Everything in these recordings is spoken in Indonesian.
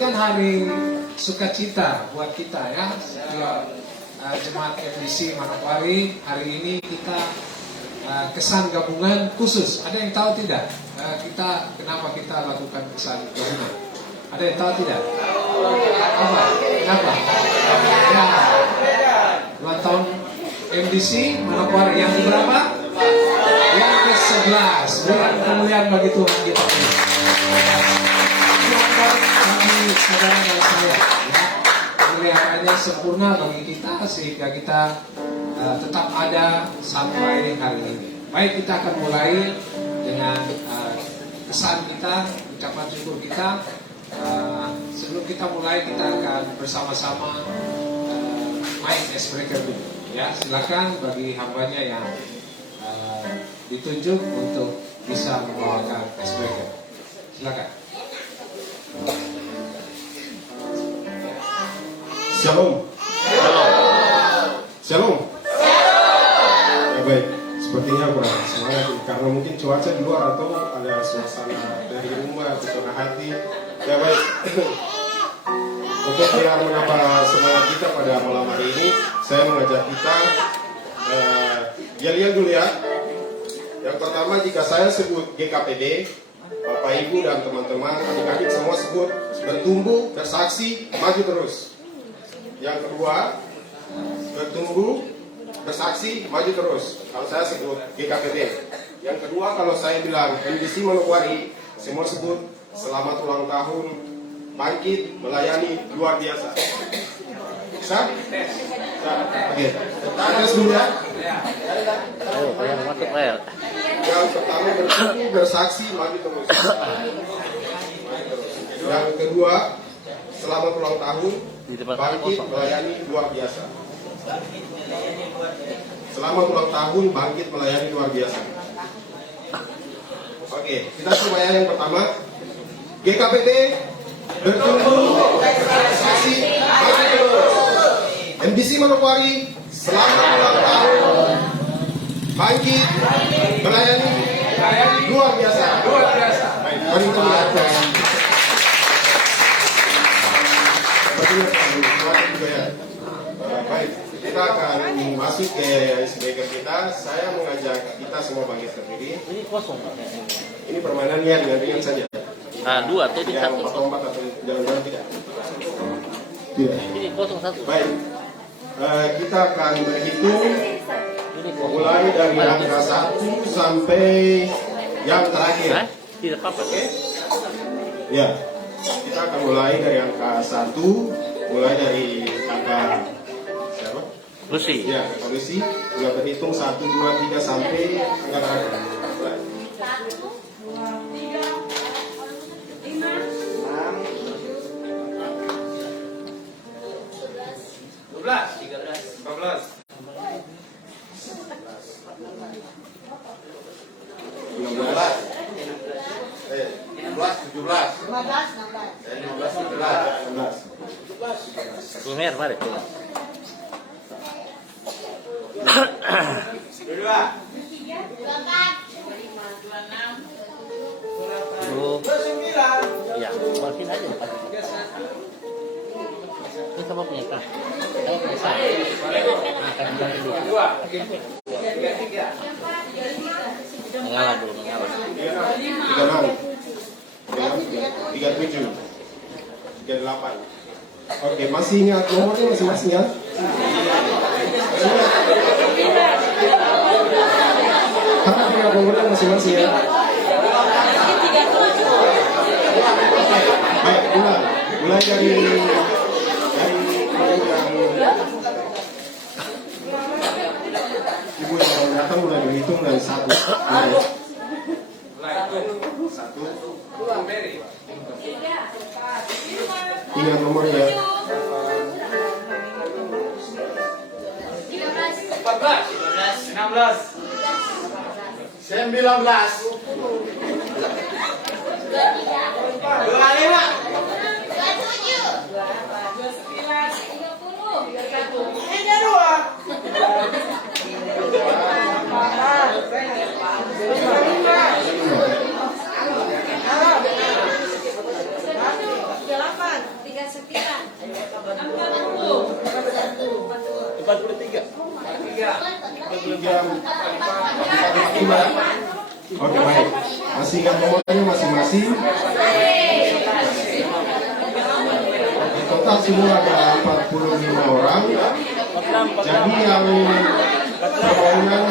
kan hari sukacita buat kita ya. Jemaat FDC Manokwari, hari ini kita kesan gabungan khusus. Ada yang tahu tidak? Kenapa kita lakukan kesan gabungan? Ada yang tahu tidak? Apa? Kenapa? Ya, ulang tahun MDC Manokwari yang berapa? Yang ke-11. Bulan kemuliaan bagi Tuhan kita ini. Bagi saudara dan saya, ya, pemeliharannya sempurna bagi kita sehingga kita tetap ada sampai hari ini. Baik, kita akan mulai dengan kesan kita, ucapan syukur kita. Sebelum kita mulai, kita akan bersama-sama main icebreaker dulu. Ya, silakan bagi hambanya yang ditunjuk untuk bisa membawakan icebreaker. Silakan. Shalom. Shalom. Ya baik, sepertinya kurang semangat karena mungkin cuaca di luar atau ada suasana dari rumah, suasana hati. Ya baik. Untuk biar menambah semangat kita pada malam hari ini, saya mengajak kita lihat dulu ya. Yang pertama, jika saya sebut GKPD, Bapak Ibu dan teman-teman, adik-adik semua sebut bertumbuh, bersaksi, maju terus. Yang kedua, bertumbuh, bersaksi, maju terus. Kalau saya sebut GKPD. Yang kedua, kalau saya bilang MDC Manokwari, semua sebut selamat ulang tahun, bangkit, melayani, luar biasa. Bisa? Oke. Terus dulu ya. Yang pertama, bertumbuh, bersaksi, maju terus. Yang kedua, selamat ulang tahun, bangkit, melayani, luar biasa. Selamat ulang tahun, bangkit, melayani, luar biasa. Oke, kita coba yang pertama. GKPD, bertumbuh, bersaksi, maju terus. MDC Manokwari, selamat ulang tahun, bangkit, melayani, luar biasa. Luar biasa. Baik, mari kita lihat. Baik, kita akan masuk ke icebreaker kita. Saya mengajak kita semua bangkit berdiri. Ini kosong. Ini permainannya ringan-ringan saja. Dua atau ini satu. Ombak atau jalan-jalan tidak. Tidak. Ini kosong satu. Baik. Kita akan berhitung mulai dari angka 1 sampai yang terakhir. Tidak apa-apa. Oke? Ya. Kita akan mulai dari angka 1, mulai dari angka siapa? Lucy. Ya, Lucy. Sudah berhitung 1, 2, 3 sampai angka terakhir. 16. Lumer, mari. Ya, masukin aja. Ini kamu punya kah? Saya punya saya. Akan bilang dulu. Mengalah dulu, mengalah. 36, 37, 38. Oke, masih ingat nomornya masing-masing ya? Kakak ingat nomornya masing-masing ya? Baik, mulai dari ibu yang datang mulai dihitung dari 1. Ingat nomornya. 14, 16, 19. 25, 8. Coba. Oke, baik. Masih ingat nomornya masing-masing? Total semua ada 45 orang. Jadi yang permainan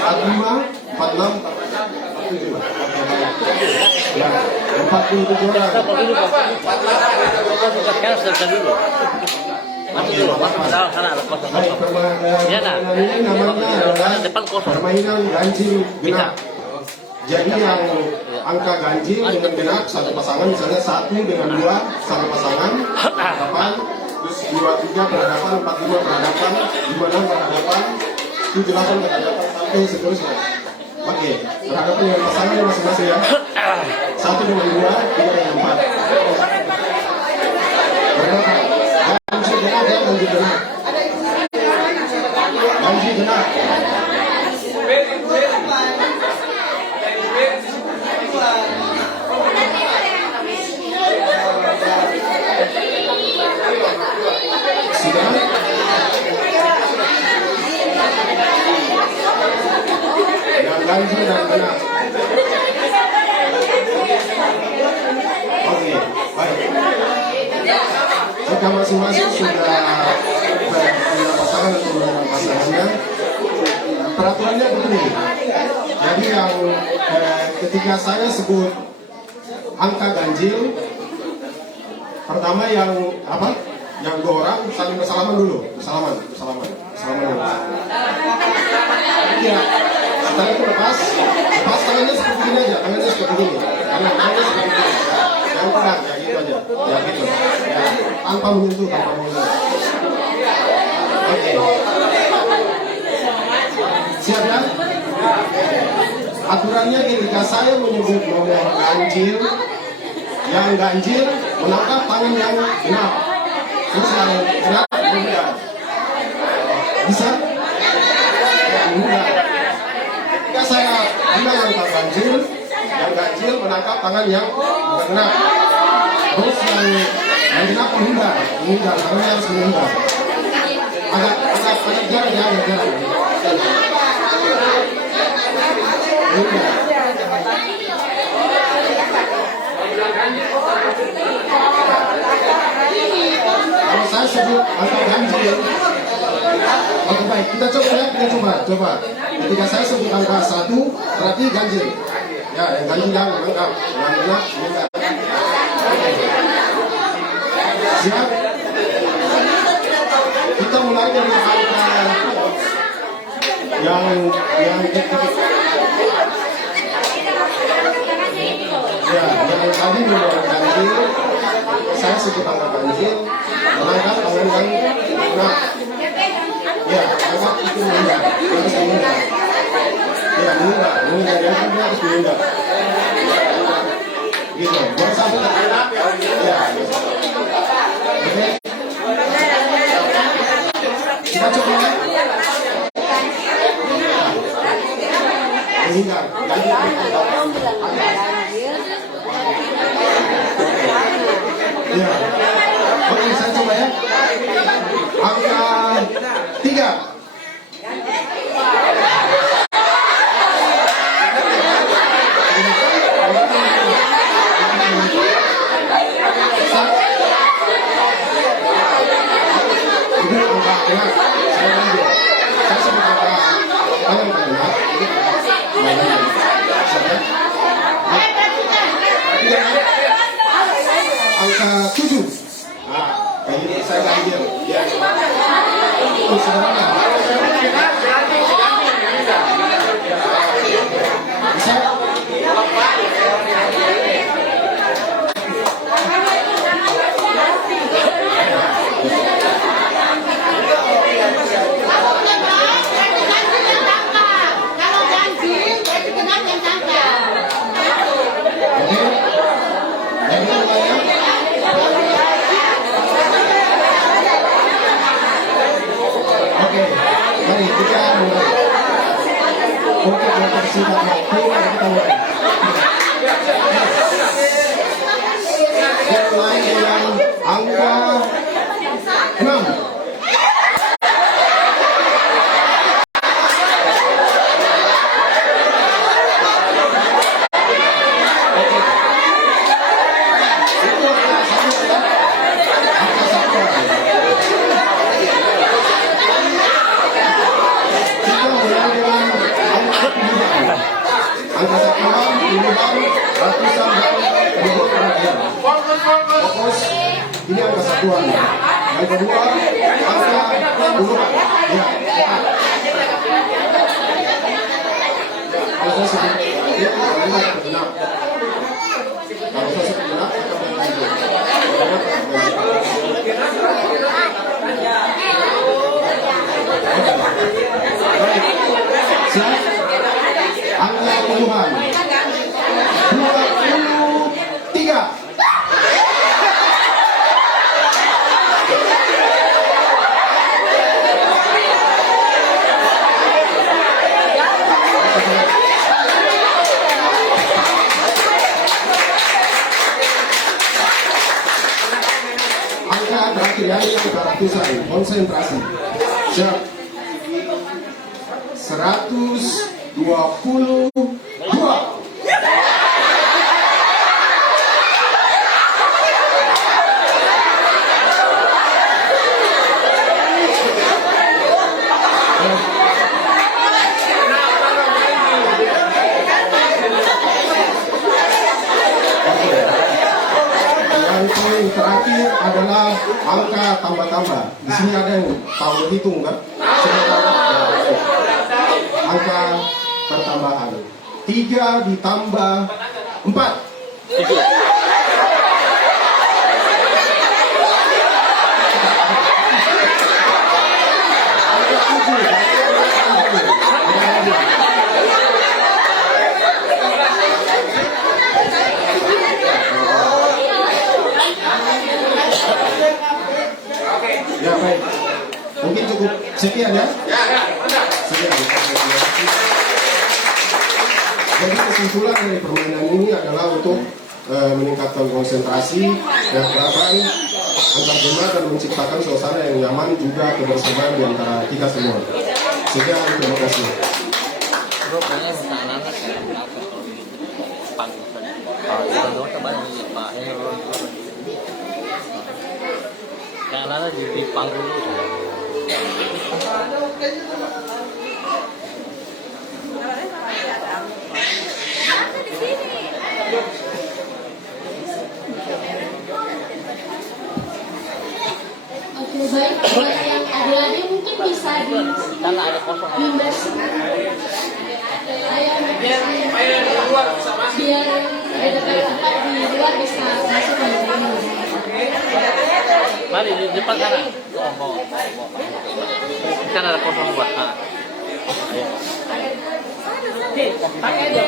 45, 46, 47. Ya, 47 orang. Sekarang sudah dulu. Masuk dulu, masuk ke dalam sana, kosong. Baik, Iya, nah. permainan ini namanya adalah Depan kosong. permainan ganjil genap. Jadi yang angka ganjil dengan genap satu pasangan, misalnya 1 dengan 2 satu pasangan, 8, terus 23 berhadapan, 45 berhadapan, 56 berhadapan, 78 berhadapan, sampai seterusnya. Oke, berhadapan dengan pasangan masing-masing ya. 1 dengan 2, 3 dengan 4. Berapa? Ganjil genap ya, ganjil genap. Ganjil genap. Sudah? Yang ganjil dan genap. Oke, baik. Jika masing-masing sudah punya pasangan atau dengan pasangannya, peraturannya begini. Jadi yang ketika saya sebut angka ganjil, pertama yang apa? Yang 2 orang saling bersalaman dulu, bersalaman dulu. Ya, setelah itu lepas tangannya seperti ini aja, tangannya seperti ini, tangannya seperti ini. Yang pegang, ya gitu aja, ya gitu. Ya, tanpa menyentuh. Oke. Siap ya? Aturannya ketika saya menyebut nomor ganjil, yang ganjil menangkap tangan yang genap. Terus yang genap menunda. Bisa? Menunda. Ketika saya bilang angka ganjil, yang ganjil menangkap tangan yang genap. Terus yang genap menunda, tangannya harus menunda. Agak jarak ya, agak jarak. Kalau saya sebut angka ganjil, oke baik, kita coba ya, coba. Ketika saya sebut angka 1, berarti ganjil. Ya, yang ganjil yang lengkap, yang genap, menangkap. Siap? Kita mulai dari angka yang tadi nomor ganjil, saya sebut angka ganjil, menangkap tangan yang genap. Ya, angkat itu menunda, harus menunda. Ya, menunda, yang harus menunda. Gitu, buat sampai tak. Ya, oke. Kita coba ya. Menghindar, ya. Oke, saya coba ya. Angka 3. Ini angka genap. Saya ambil. Saya sebut angka genap. Angka 7. Nah, ini saya ganjil. Ya. Oh, sederhana. Bisa? Oke, mari kita mulai. Untuk mempersingkat waktu, kita mulai. Mulai dengan angka 6. persatuan. Yang kedua, angka puluhan. Ya. Kalau saya sebut itu adalah genap. Kalau saya sebut genap, siap? Angka puluhan. 23. Angka terakhir yang ratusan, konsentrasi. Siap. 122. Yang poin terakhir adalah angka tambah-tambah. Di sini ada yang tahu berhitung kan? Angka pertambahan 3 ditambah 4. Ya baik, mungkin cukup sekian ya. Sekian. Jadi kesimpulan dari permainan ini adalah untuk meningkatkan konsentrasi dan harapan antar jemaat dan menciptakan suasana yang nyaman juga kebersamaan di antara kita semua. Sekian, terima kasih. Rupanya minta anak-anak ya, kenapa kalau gitu? Panggung. Kalau doang coba nih, Pak. Yang anak-anak di panggung dulu. Oke, baik. Buat yang adik-adik mungkin bisa Karena ada kosong. bimbel biar dekat-dekat di luar bisa masuk ke dalam. Mari di depan sana. Mau. Kan ada kosong buat. Ayo. Pakai aja.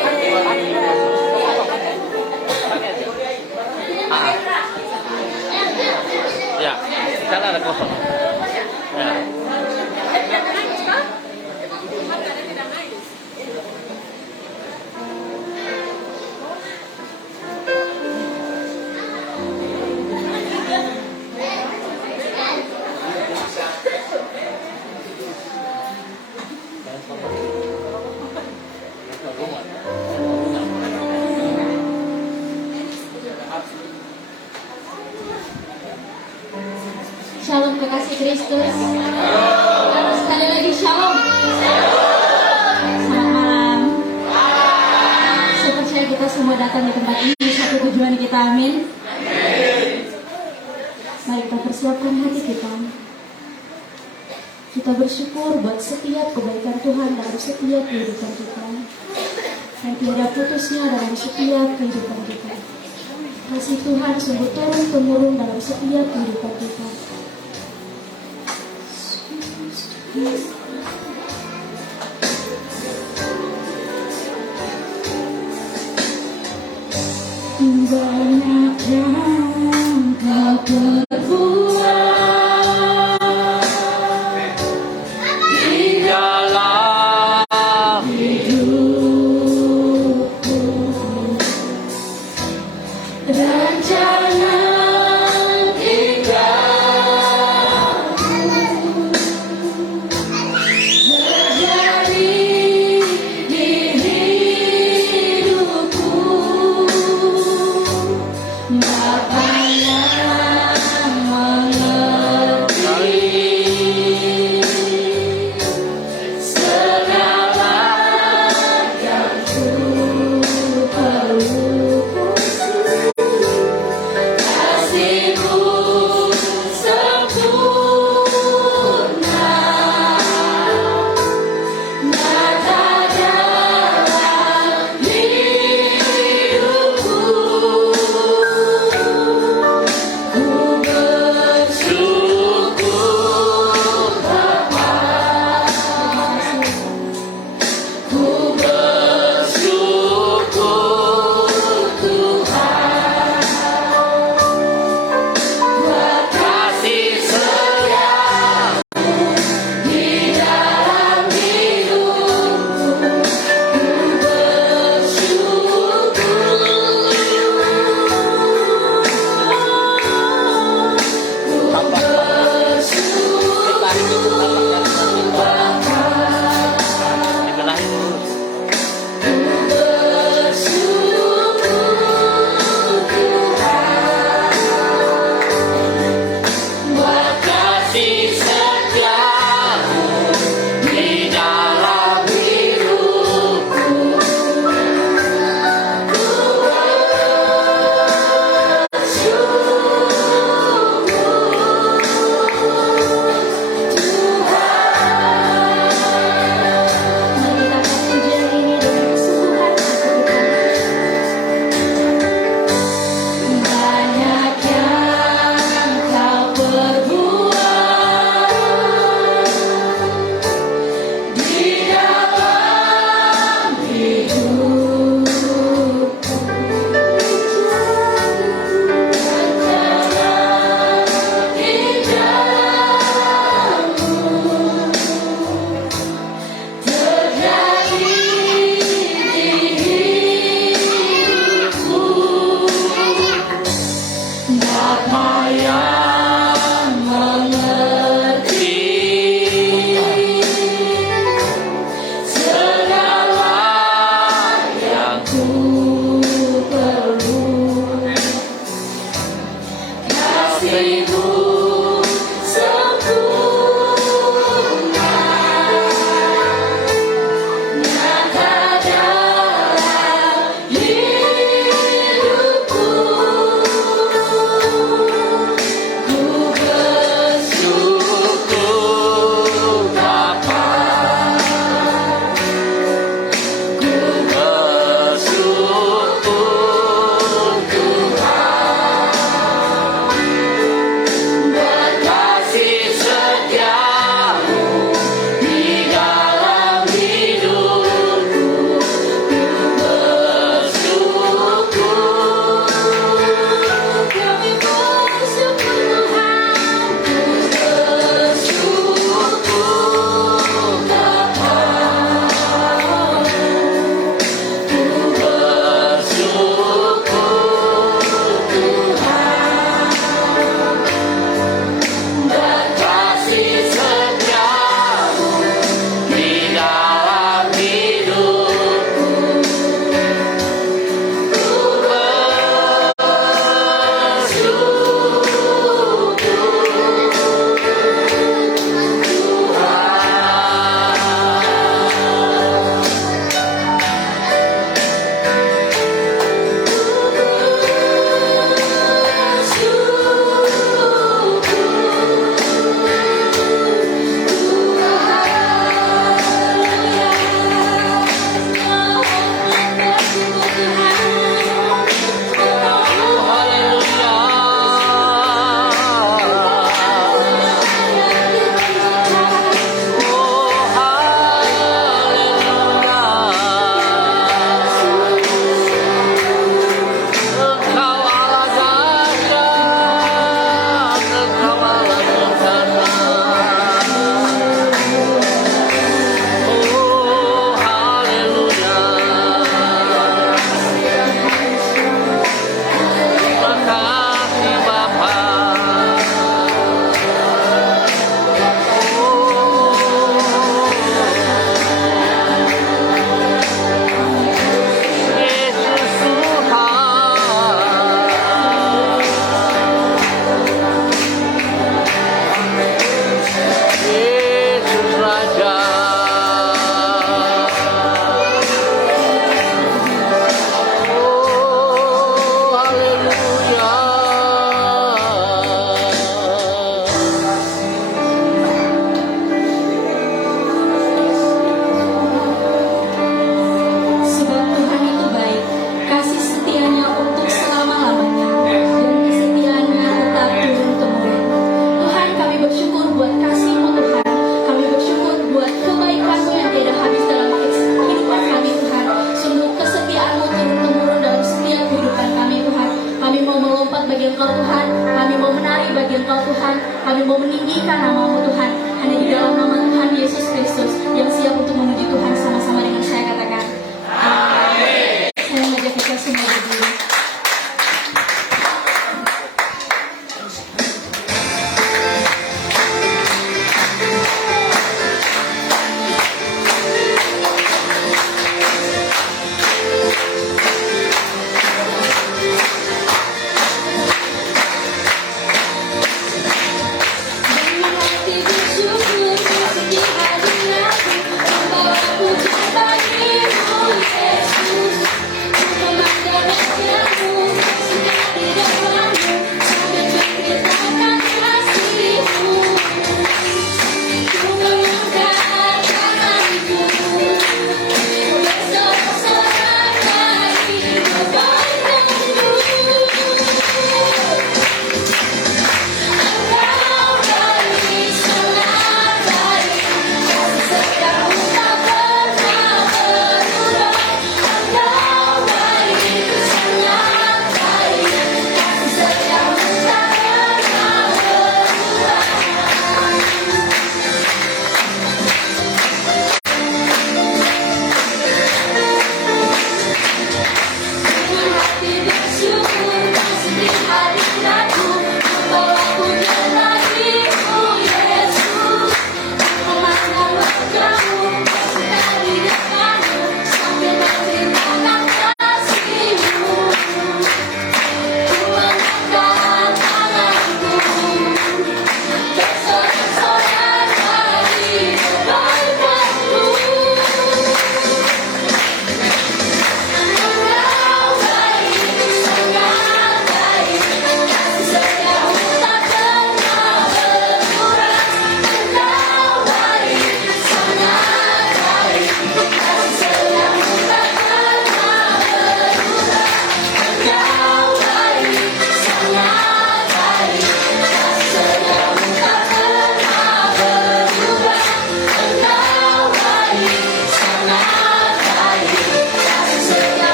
Ya, kan ada kosong. Ya. Shalom kekasih Kristus. Sekali lagi shalom. Selamat malam. Saya percaya kita semua datang di tempat ini satu tujuan kita, amin. Mari kita persiapkan hati kita. Kita bersyukur buat setiap kebaikan Tuhan dalam setiap kehidupan kita. Dan tiada putusnya dalam setiap kehidupan kita. Kasih Tuhan sungguh turun-temurun dalam setiap kehidupan kita. Banyak yang kau perbuat Di dalam hidupku, rencana terjadi di hidupku. Bapa yang Engkau Tuhan, kami mau menari bagi Engkau Tuhan, kami mau meninggikan nama-Mu Tuhan, hanya di dalam nama Tuhan Yesus Kristus yang siap untuk memuji Tuhan sama-sama dengan saya katakan. Amin. Saya mengajak kita semua berdiri. Dengan hati bersyukur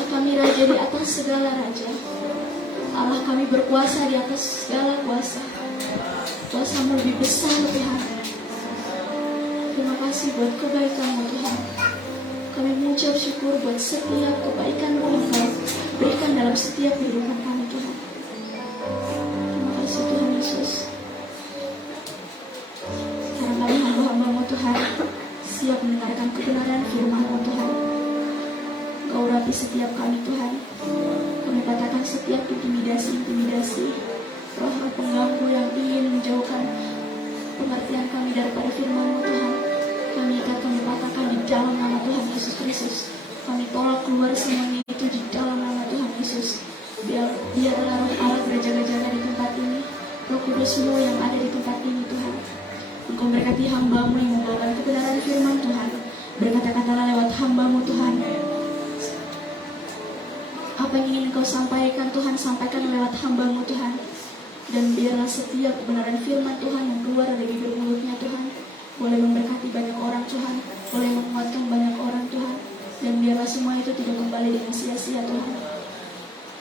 Allah kami raja di atas segala raja. Allah kami berkuasa di atas segala kuasa. Kuasa-Mu lebih besar Tuhan. Terima kasih buat kebaikan-Mu Tuhan. Kami mengucap syukur buat setiap kebaikan-Mu yang Kau berikan dalam setiap kehidupan kami Tuhan. Terima kasih Tuhan Yesus. Karena kami hamba-hamba-Mu Tuhan siap mendengarkan kebenaran firman-Mu Tuhan. Kau urapi setiap kami Tuhan. Kami patahkan setiap intimidasi-intimidasi, roh-roh pengganggu yang ingin menjauhkan pengertian kami daripada firman-Mu Tuhan. Kami ikat, kami patahkan di dalam nama Tuhan Yesus Kristus. Kami tolak keluar semuanya itu di dalam nama Tuhan Yesus. Biarlah roh Allah berjaga-jaga di tempat ini. Roh Kudus-Mu yang ada di tempat ini Tuhan. Engkau berkati hamba-Mu yang membawakan kebenaran firman Tuhan. Berkata-katalah lewat hamba-Mu Tuhan. Apa yang ingin Engkau sampaikan Tuhan, sampaikan lewat hamba-Mu Tuhan. Dan biarlah setiap kebenaran firman Tuhan yang keluar dari bibir mulutnya Tuhan boleh memberkati banyak orang Tuhan, boleh menguatkan banyak orang Tuhan. Dan biarlah semua itu tidak kembali dengan sia-sia Tuhan.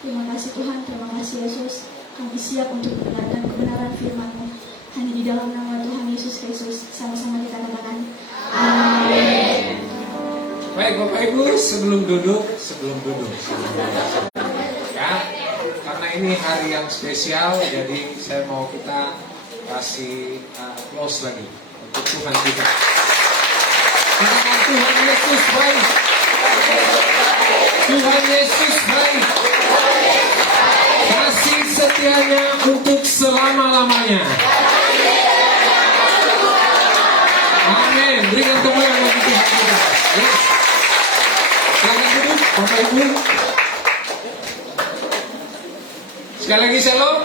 Terima kasih Tuhan, terima kasih Yesus. Kami siap untuk mendengarkan kebenaran firman-Mu. Hanya di dalam nama Tuhan Yesus Kristus. Sama-sama kita katakan amin. Baik Bapak Ibu, sebelum duduk. Ya, karena ini hari yang spesial, jadi saya mau kita kasih applause lagi untuk Tuhan kita. Karena Tuhan Yesus baik. Tuhan Yesus baik. Kasih setianya untuk selama-lamanya. Amin. Berikan temuan bagi Tuhan kita. Yes. Silakan duduk, Bapak Ibu. Sekali lagi shalom.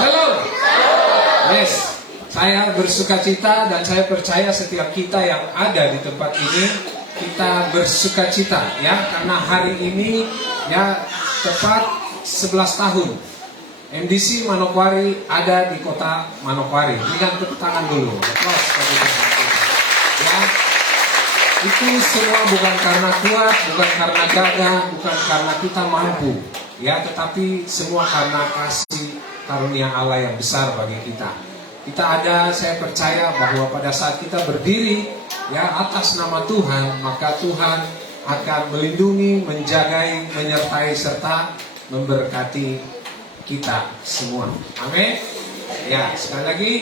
Shalom. Yes. Saya bersukacita dan saya percaya setiap kita yang ada di tempat ini kita bersukacita ya, karena hari ini ya tepat 11 tahun MDC Manokwari ada di kota Manokwari. Berikan tepuk tangan dulu. Ya. Itu semua bukan karena kuat, bukan karena gagah, bukan karena kita mampu, ya, tetapi semua karena kasih karunia Allah yang besar bagi kita. Kita ada, saya percaya bahwa pada saat kita berdiri, ya, atas nama Tuhan, maka Tuhan akan melindungi, menjagai, menyertai serta memberkati kita semua. Amin. Ya, sekali lagi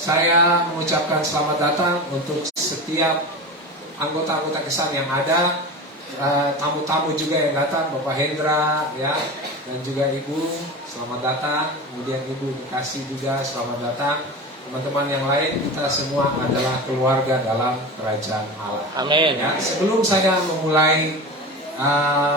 saya mengucapkan selamat datang untuk setiap anggota-anggota kesan yang ada, tamu-tamu juga yang datang, Bapak Hendra ya, dan juga Ibu, selamat datang. Kemudian Ibu dikasih juga selamat datang. Teman-teman yang lain, kita semua adalah keluarga dalam kerajaan Allah. Amin. Ya, sebelum saya memulai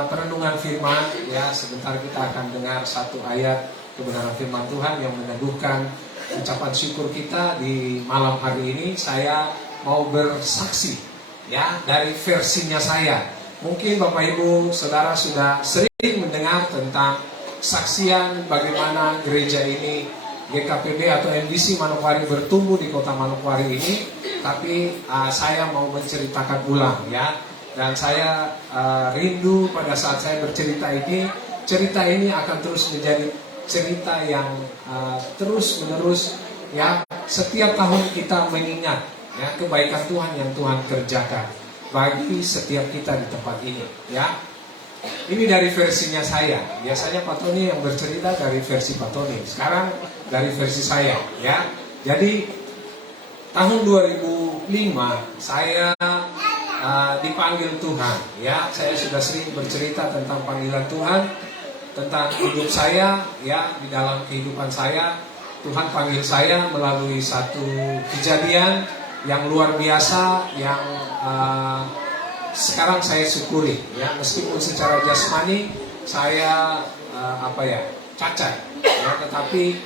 perenungan firman, ya, sebentar kita akan dengar satu ayat kebenaran firman Tuhan yang meneguhkan ucapan syukur kita di malam hari ini. Saya mau bersaksi, ya, dari versinya saya. Mungkin Bapak Ibu Saudara sudah sering mendengar tentang kesaksian bagaimana gereja ini, GKPD atau MDC Manokwari bertumbuh di kota Manokwari ini. Tapi saya mau menceritakan ulang ya. Dan saya rindu pada saat saya bercerita ini, cerita ini akan terus menjadi cerita yang terus menerus ya. Setiap tahun kita mengingat ya kebaikan Tuhan yang Tuhan kerjakan bagi setiap kita di tempat ini ya. Ini dari versinya saya. Biasanya Pak Tony yang bercerita dari versi Pak Tony. Sekarang dari versi saya ya. Jadi tahun 2005 saya dipanggil Tuhan ya. Saya sudah sering bercerita tentang panggilan Tuhan, tentang hidup saya ya. Di dalam kehidupan saya Tuhan panggil saya melalui satu kejadian yang luar biasa yang sekarang saya syukuri ya, meskipun secara jasmani saya cacat ya, tetapi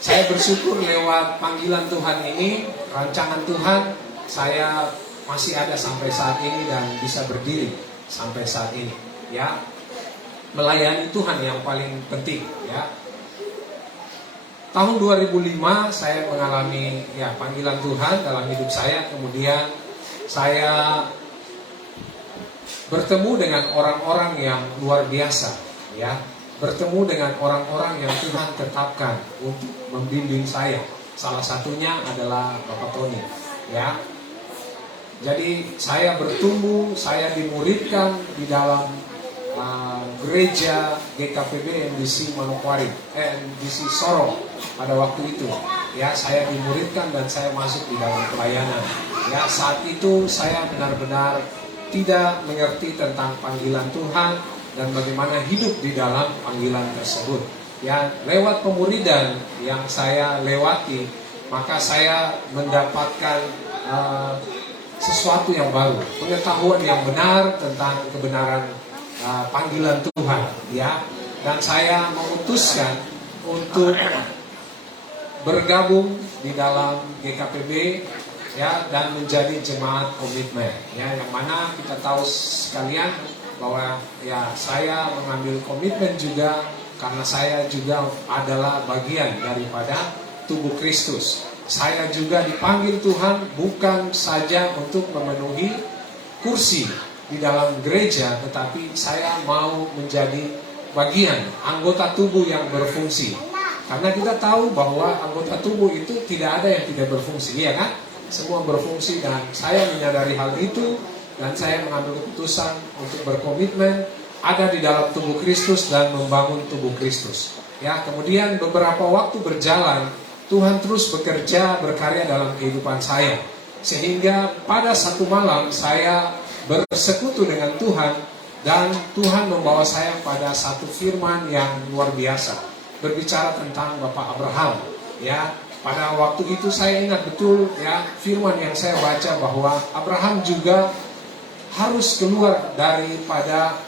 saya bersyukur lewat panggilan Tuhan ini, rancangan Tuhan, saya masih ada sampai saat ini dan bisa berdiri sampai saat ini ya, melayani Tuhan yang paling penting ya. Tahun 2005 saya mengalami ya panggilan Tuhan dalam hidup saya. Kemudian saya bertemu dengan orang-orang yang luar biasa, ya, bertemu dengan orang-orang yang Tuhan tetapkan untuk membimbing saya. Salah satunya adalah Bapak Tony, ya. Jadi saya bertumbuh, saya dimuridkan di dalam gereja GKPB MDC Manokwari, MDC Sorong pada waktu itu. Ya, saya dimuridkan dan saya masuk di dalam pelayanan. Ya, saat itu saya benar-benar tidak mengerti tentang panggilan Tuhan dan bagaimana hidup di dalam panggilan tersebut. Ya, lewat pemuridan yang saya lewati, maka saya mendapatkan sesuatu yang baru, pengetahuan yang benar tentang kebenaran panggilan Tuhan, ya. Dan saya memutuskan untuk bergabung di dalam GKPB, ya, dan menjadi jemaat komitmen, ya, yang mana kita tahu sekalian bahwa ya saya mengambil komitmen juga karena saya juga adalah bagian daripada tubuh Kristus. Saya juga dipanggil Tuhan bukan saja untuk memenuhi kursi di dalam gereja, tetapi saya mau menjadi bagian anggota tubuh yang berfungsi. Karena kita tahu bahwa anggota tubuh itu tidak ada yang tidak berfungsi, ya kan? Semua berfungsi, dan saya menyadari hal itu dan saya mengambil keputusan untuk berkomitmen ada di dalam tubuh Kristus dan membangun tubuh Kristus. Ya, kemudian beberapa waktu berjalan, Tuhan terus bekerja, berkarya dalam kehidupan saya. Sehingga pada satu malam saya bersekutu dengan Tuhan, dan Tuhan membawa saya pada satu firman yang luar biasa, berbicara tentang Bapak Abraham. Ya, pada waktu itu saya ingat betul, ya, firman yang saya baca bahwa Abraham juga harus keluar daripada,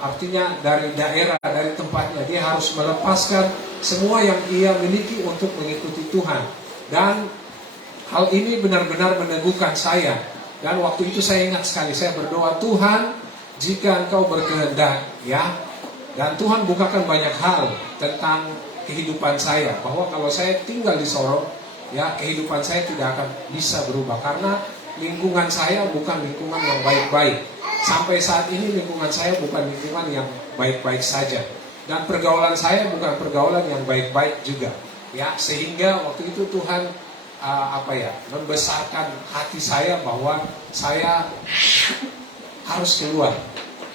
artinya dari daerah, dari tempatnya. Dia harus melepaskan semua yang ia miliki untuk mengikuti Tuhan. Dan hal ini benar-benar meneguhkan saya. Dan waktu itu saya ingat sekali, saya berdoa, Tuhan, jika Engkau berkehendak, ya, dan Tuhan bukakan banyak hal tentang kehidupan saya, bahwa kalau saya tinggal di Sorong, ya, kehidupan saya tidak akan bisa berubah karena lingkungan saya bukan lingkungan yang baik-baik. Sampai saat ini lingkungan saya bukan lingkungan yang baik-baik saja, dan pergaulan saya bukan pergaulan yang baik-baik juga, ya. Sehingga waktu itu Tuhan membesarkan hati saya bahwa saya harus keluar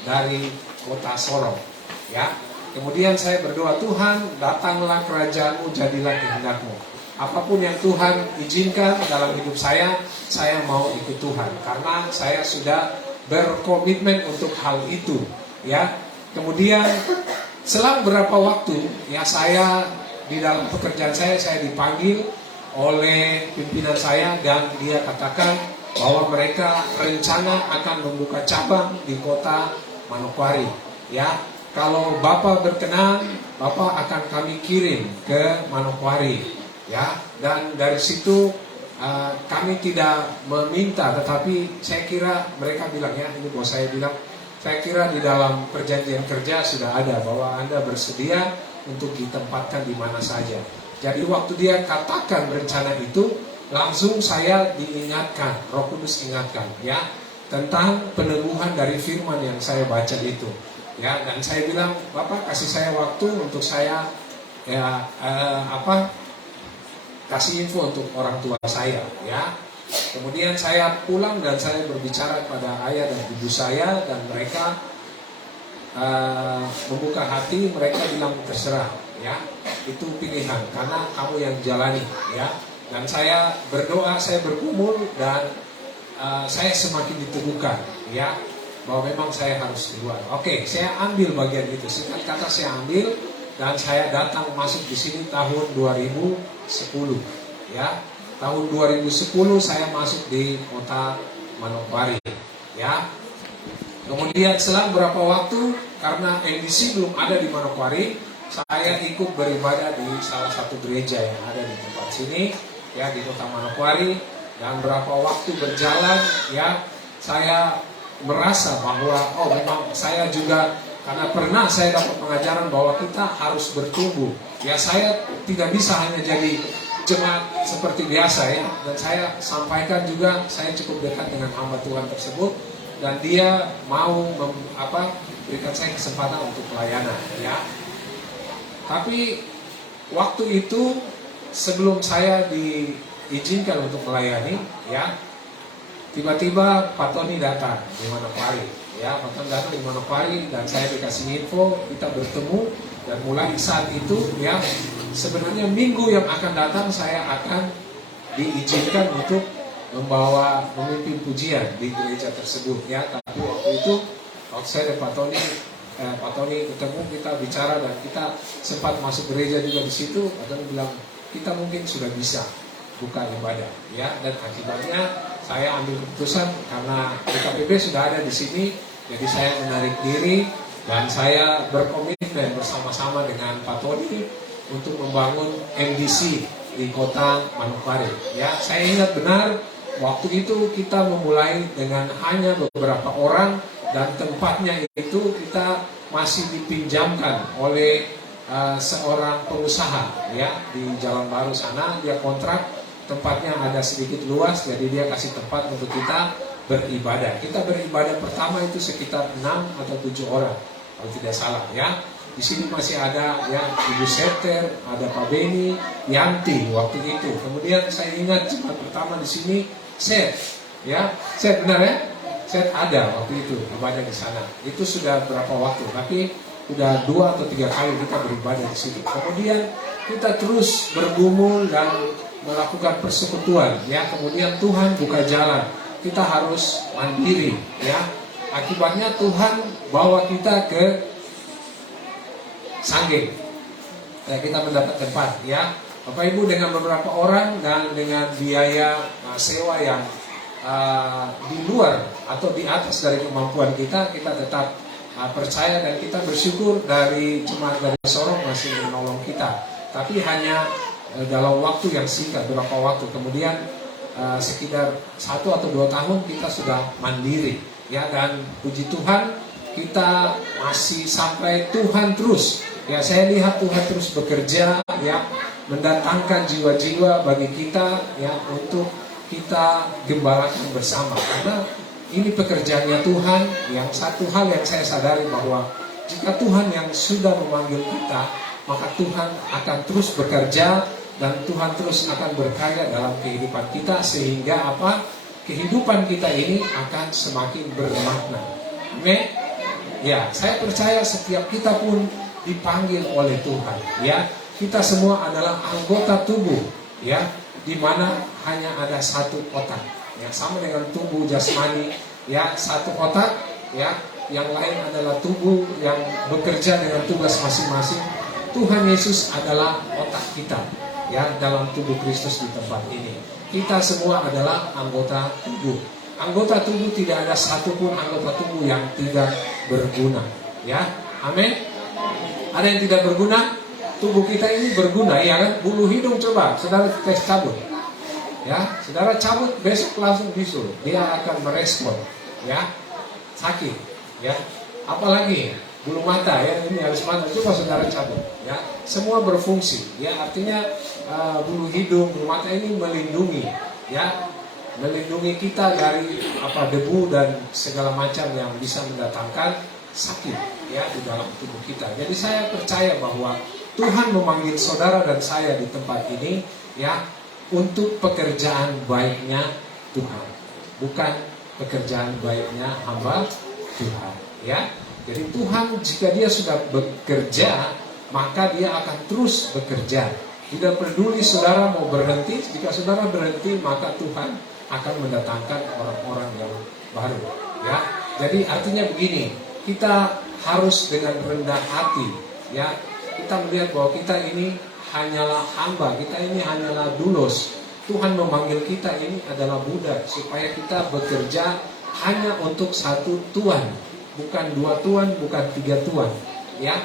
dari kota Sorong, ya. Kemudian saya berdoa, Tuhan, datanglah kerajaan-Mu, jadilah kehendak-Mu. Apapun yang Tuhan izinkan dalam hidup saya mau ikut Tuhan, karena saya sudah berkomitmen untuk hal itu, ya. Kemudian selang berapa waktu, ya, saya di dalam pekerjaan saya dipanggil oleh pimpinan saya, dan dia katakan bahwa mereka rencana akan membuka cabang di kota Manokwari, ya. Kalau Bapak berkenan, Bapak akan kami kirim ke Manokwari, ya. Dan dari situ kami tidak meminta, tetapi saya kira mereka bilang, ya, ini bos saya bilang, saya kira di dalam perjanjian kerja sudah ada bahwa Anda bersedia untuk ditempatkan di mana saja. Jadi waktu dia katakan rencana itu, langsung saya diingatkan, Roh Kudus ingatkan, ya, tentang peneguhan dari firman yang saya baca itu, ya. Dan saya bilang, Bapak kasih saya waktu untuk saya, ya, kasih info untuk orang tua saya, ya. Kemudian saya pulang dan saya berbicara kepada ayah dan ibu saya, dan mereka membuka hati. Mereka bilang, terserah, ya, itu pilihan karena kamu yang jalani, ya. Dan saya berdoa, saya bergumul, dan saya semakin diteguhkan, ya, bahwa memang saya harus keluar. Oke, saya ambil bagian itu, singkat kata saya ambil, dan saya datang masuk di sini tahun 2010, ya. Tahun 2010 saya masuk di kota Manokwari, ya. Kemudian selang beberapa waktu, karena NDC belum ada di Manokwari, saya ikut beribadah di salah satu gereja yang ada di tempat sini, ya, di kota Manokwari. Dan berapa waktu berjalan, ya, saya merasa bahwa memang saya juga, karena pernah saya dapat pengajaran bahwa kita harus bertumbuh. Ya, saya tidak bisa hanya jadi jemaat seperti biasa, ya. Dan saya sampaikan juga, saya cukup dekat dengan hamba Tuhan tersebut, dan dia mau berikan saya kesempatan untuk pelayanan, ya. Tapi waktu itu sebelum saya diizinkan untuk melayani, ya, tiba-tiba Pak Tony datang di Manokwari, ya. Pak Tony datang di Manokwari dan saya dikasih info, kita bertemu, dan mulai saat itu, ya, sebenarnya minggu yang akan datang saya akan diizinkan untuk memimpin pujian di gereja tersebut, ya. Tapi waktu itu saya dan Pak Tony ketemu, kita bicara dan kita sempat masuk gereja juga di situ. Pak Tony bilang kita mungkin sudah bisa buka ibadah, ya. Dan akibatnya saya ambil keputusan karena DKPB sudah ada di sini, jadi saya menarik diri dan saya berkomitmen bersama-sama dengan Pak Tony untuk membangun MDC di kota Manokwari, ya. Saya ingat benar waktu itu kita memulai dengan hanya beberapa orang dan tempatnya itu kita masih dipinjamkan oleh seorang pengusaha, ya, di Jalan Baru sana. Dia kontrak tempatnya ada sedikit luas, jadi dia kasih tempat untuk kita beribadah. Kita beribadah pertama itu sekitar 6 atau 7 orang kalau tidak salah, ya. Di sini masih ada, ya, Ibu Seter, ada Pak Beni, Yanti waktu itu. Kemudian saya ingat jemaat pertama di sini Set, ya, Set, benar ya? Set ada waktu itu ibadah di sana. Itu sudah berapa waktu, tapi sudah 2 atau 3 kali kita beribadah di sini. Kemudian kita terus bergumul dan melakukan persekutuan, ya. Kemudian Tuhan buka jalan, kita harus mandiri, ya. Akibatnya Tuhan bawa kita ke Sanggeng, ya, kita mendapat tempat, ya. Bapak Ibu, dengan beberapa orang dan dengan biaya sewa yang di luar atau di atas dari kemampuan kita tetap percaya dan kita bersyukur dari jemaat dari Sorong masih menolong kita. Tapi hanya dalam waktu yang singkat, beberapa waktu kemudian sekitar 1 atau 2 tahun kita sudah mandiri, ya. Dan puji Tuhan kita masih sampai Tuhan terus, ya. Saya lihat Tuhan terus bekerja, ya, mendatangkan jiwa-jiwa bagi kita, ya, untuk kita gembalakan bersama. Karena ini pekerjaannya Tuhan. Yang satu hal yang saya sadari bahwa jika Tuhan yang sudah memanggil kita, maka Tuhan akan terus bekerja dan Tuhan terus akan berkarya dalam kehidupan kita, sehingga kehidupan kita ini akan semakin bermakna. Amin. Ya, saya percaya setiap kita pun dipanggil oleh Tuhan, ya. Kita semua adalah anggota tubuh, ya, di mana hanya ada satu otak, ya, sama dengan tubuh jasmani, ya, satu otak, ya. Yang lain adalah tubuh yang bekerja dengan tugas masing-masing. Tuhan Yesus adalah otak kita, ya, dalam tubuh Kristus di tempat ini. Kita semua adalah anggota tubuh. Anggota tubuh, tidak ada satupun anggota tubuh yang tidak berguna, ya. Amin. Ada yang tidak berguna? Tubuh kita ini berguna, ya kan? Bulu hidung coba saudara tes cabut, ya. Saudara cabut, besok langsung bisul, dia akan merespon, ya, sakit, ya. Apalagi bulu mata, ya, ini harus mata, coba saudara cabut, ya. Semua berfungsi, ya. Artinya bulu hidung, bulu mata ini melindungi, ya, melindungi kita dari debu dan segala macam yang bisa mendatangkan sakit, ya, di dalam tubuh kita. Jadi saya percaya bahwa Tuhan memanggil saudara dan saya di tempat ini, ya, untuk pekerjaan baiknya Tuhan, bukan pekerjaan baiknya hamba Tuhan, ya. Jadi Tuhan jika dia sudah bekerja, maka dia akan terus bekerja. Tidak peduli saudara mau berhenti, jika saudara berhenti maka Tuhan akan mendatangkan orang-orang yang baru, ya. Jadi artinya begini, kita harus dengan rendah hati, ya. Kita melihat bahwa kita ini hanyalah hamba, kita ini hanyalah dulos. Tuhan memanggil kita ini adalah budak, supaya kita bekerja hanya untuk satu Tuhan, bukan 2 Tuhan, bukan 3 Tuhan, ya.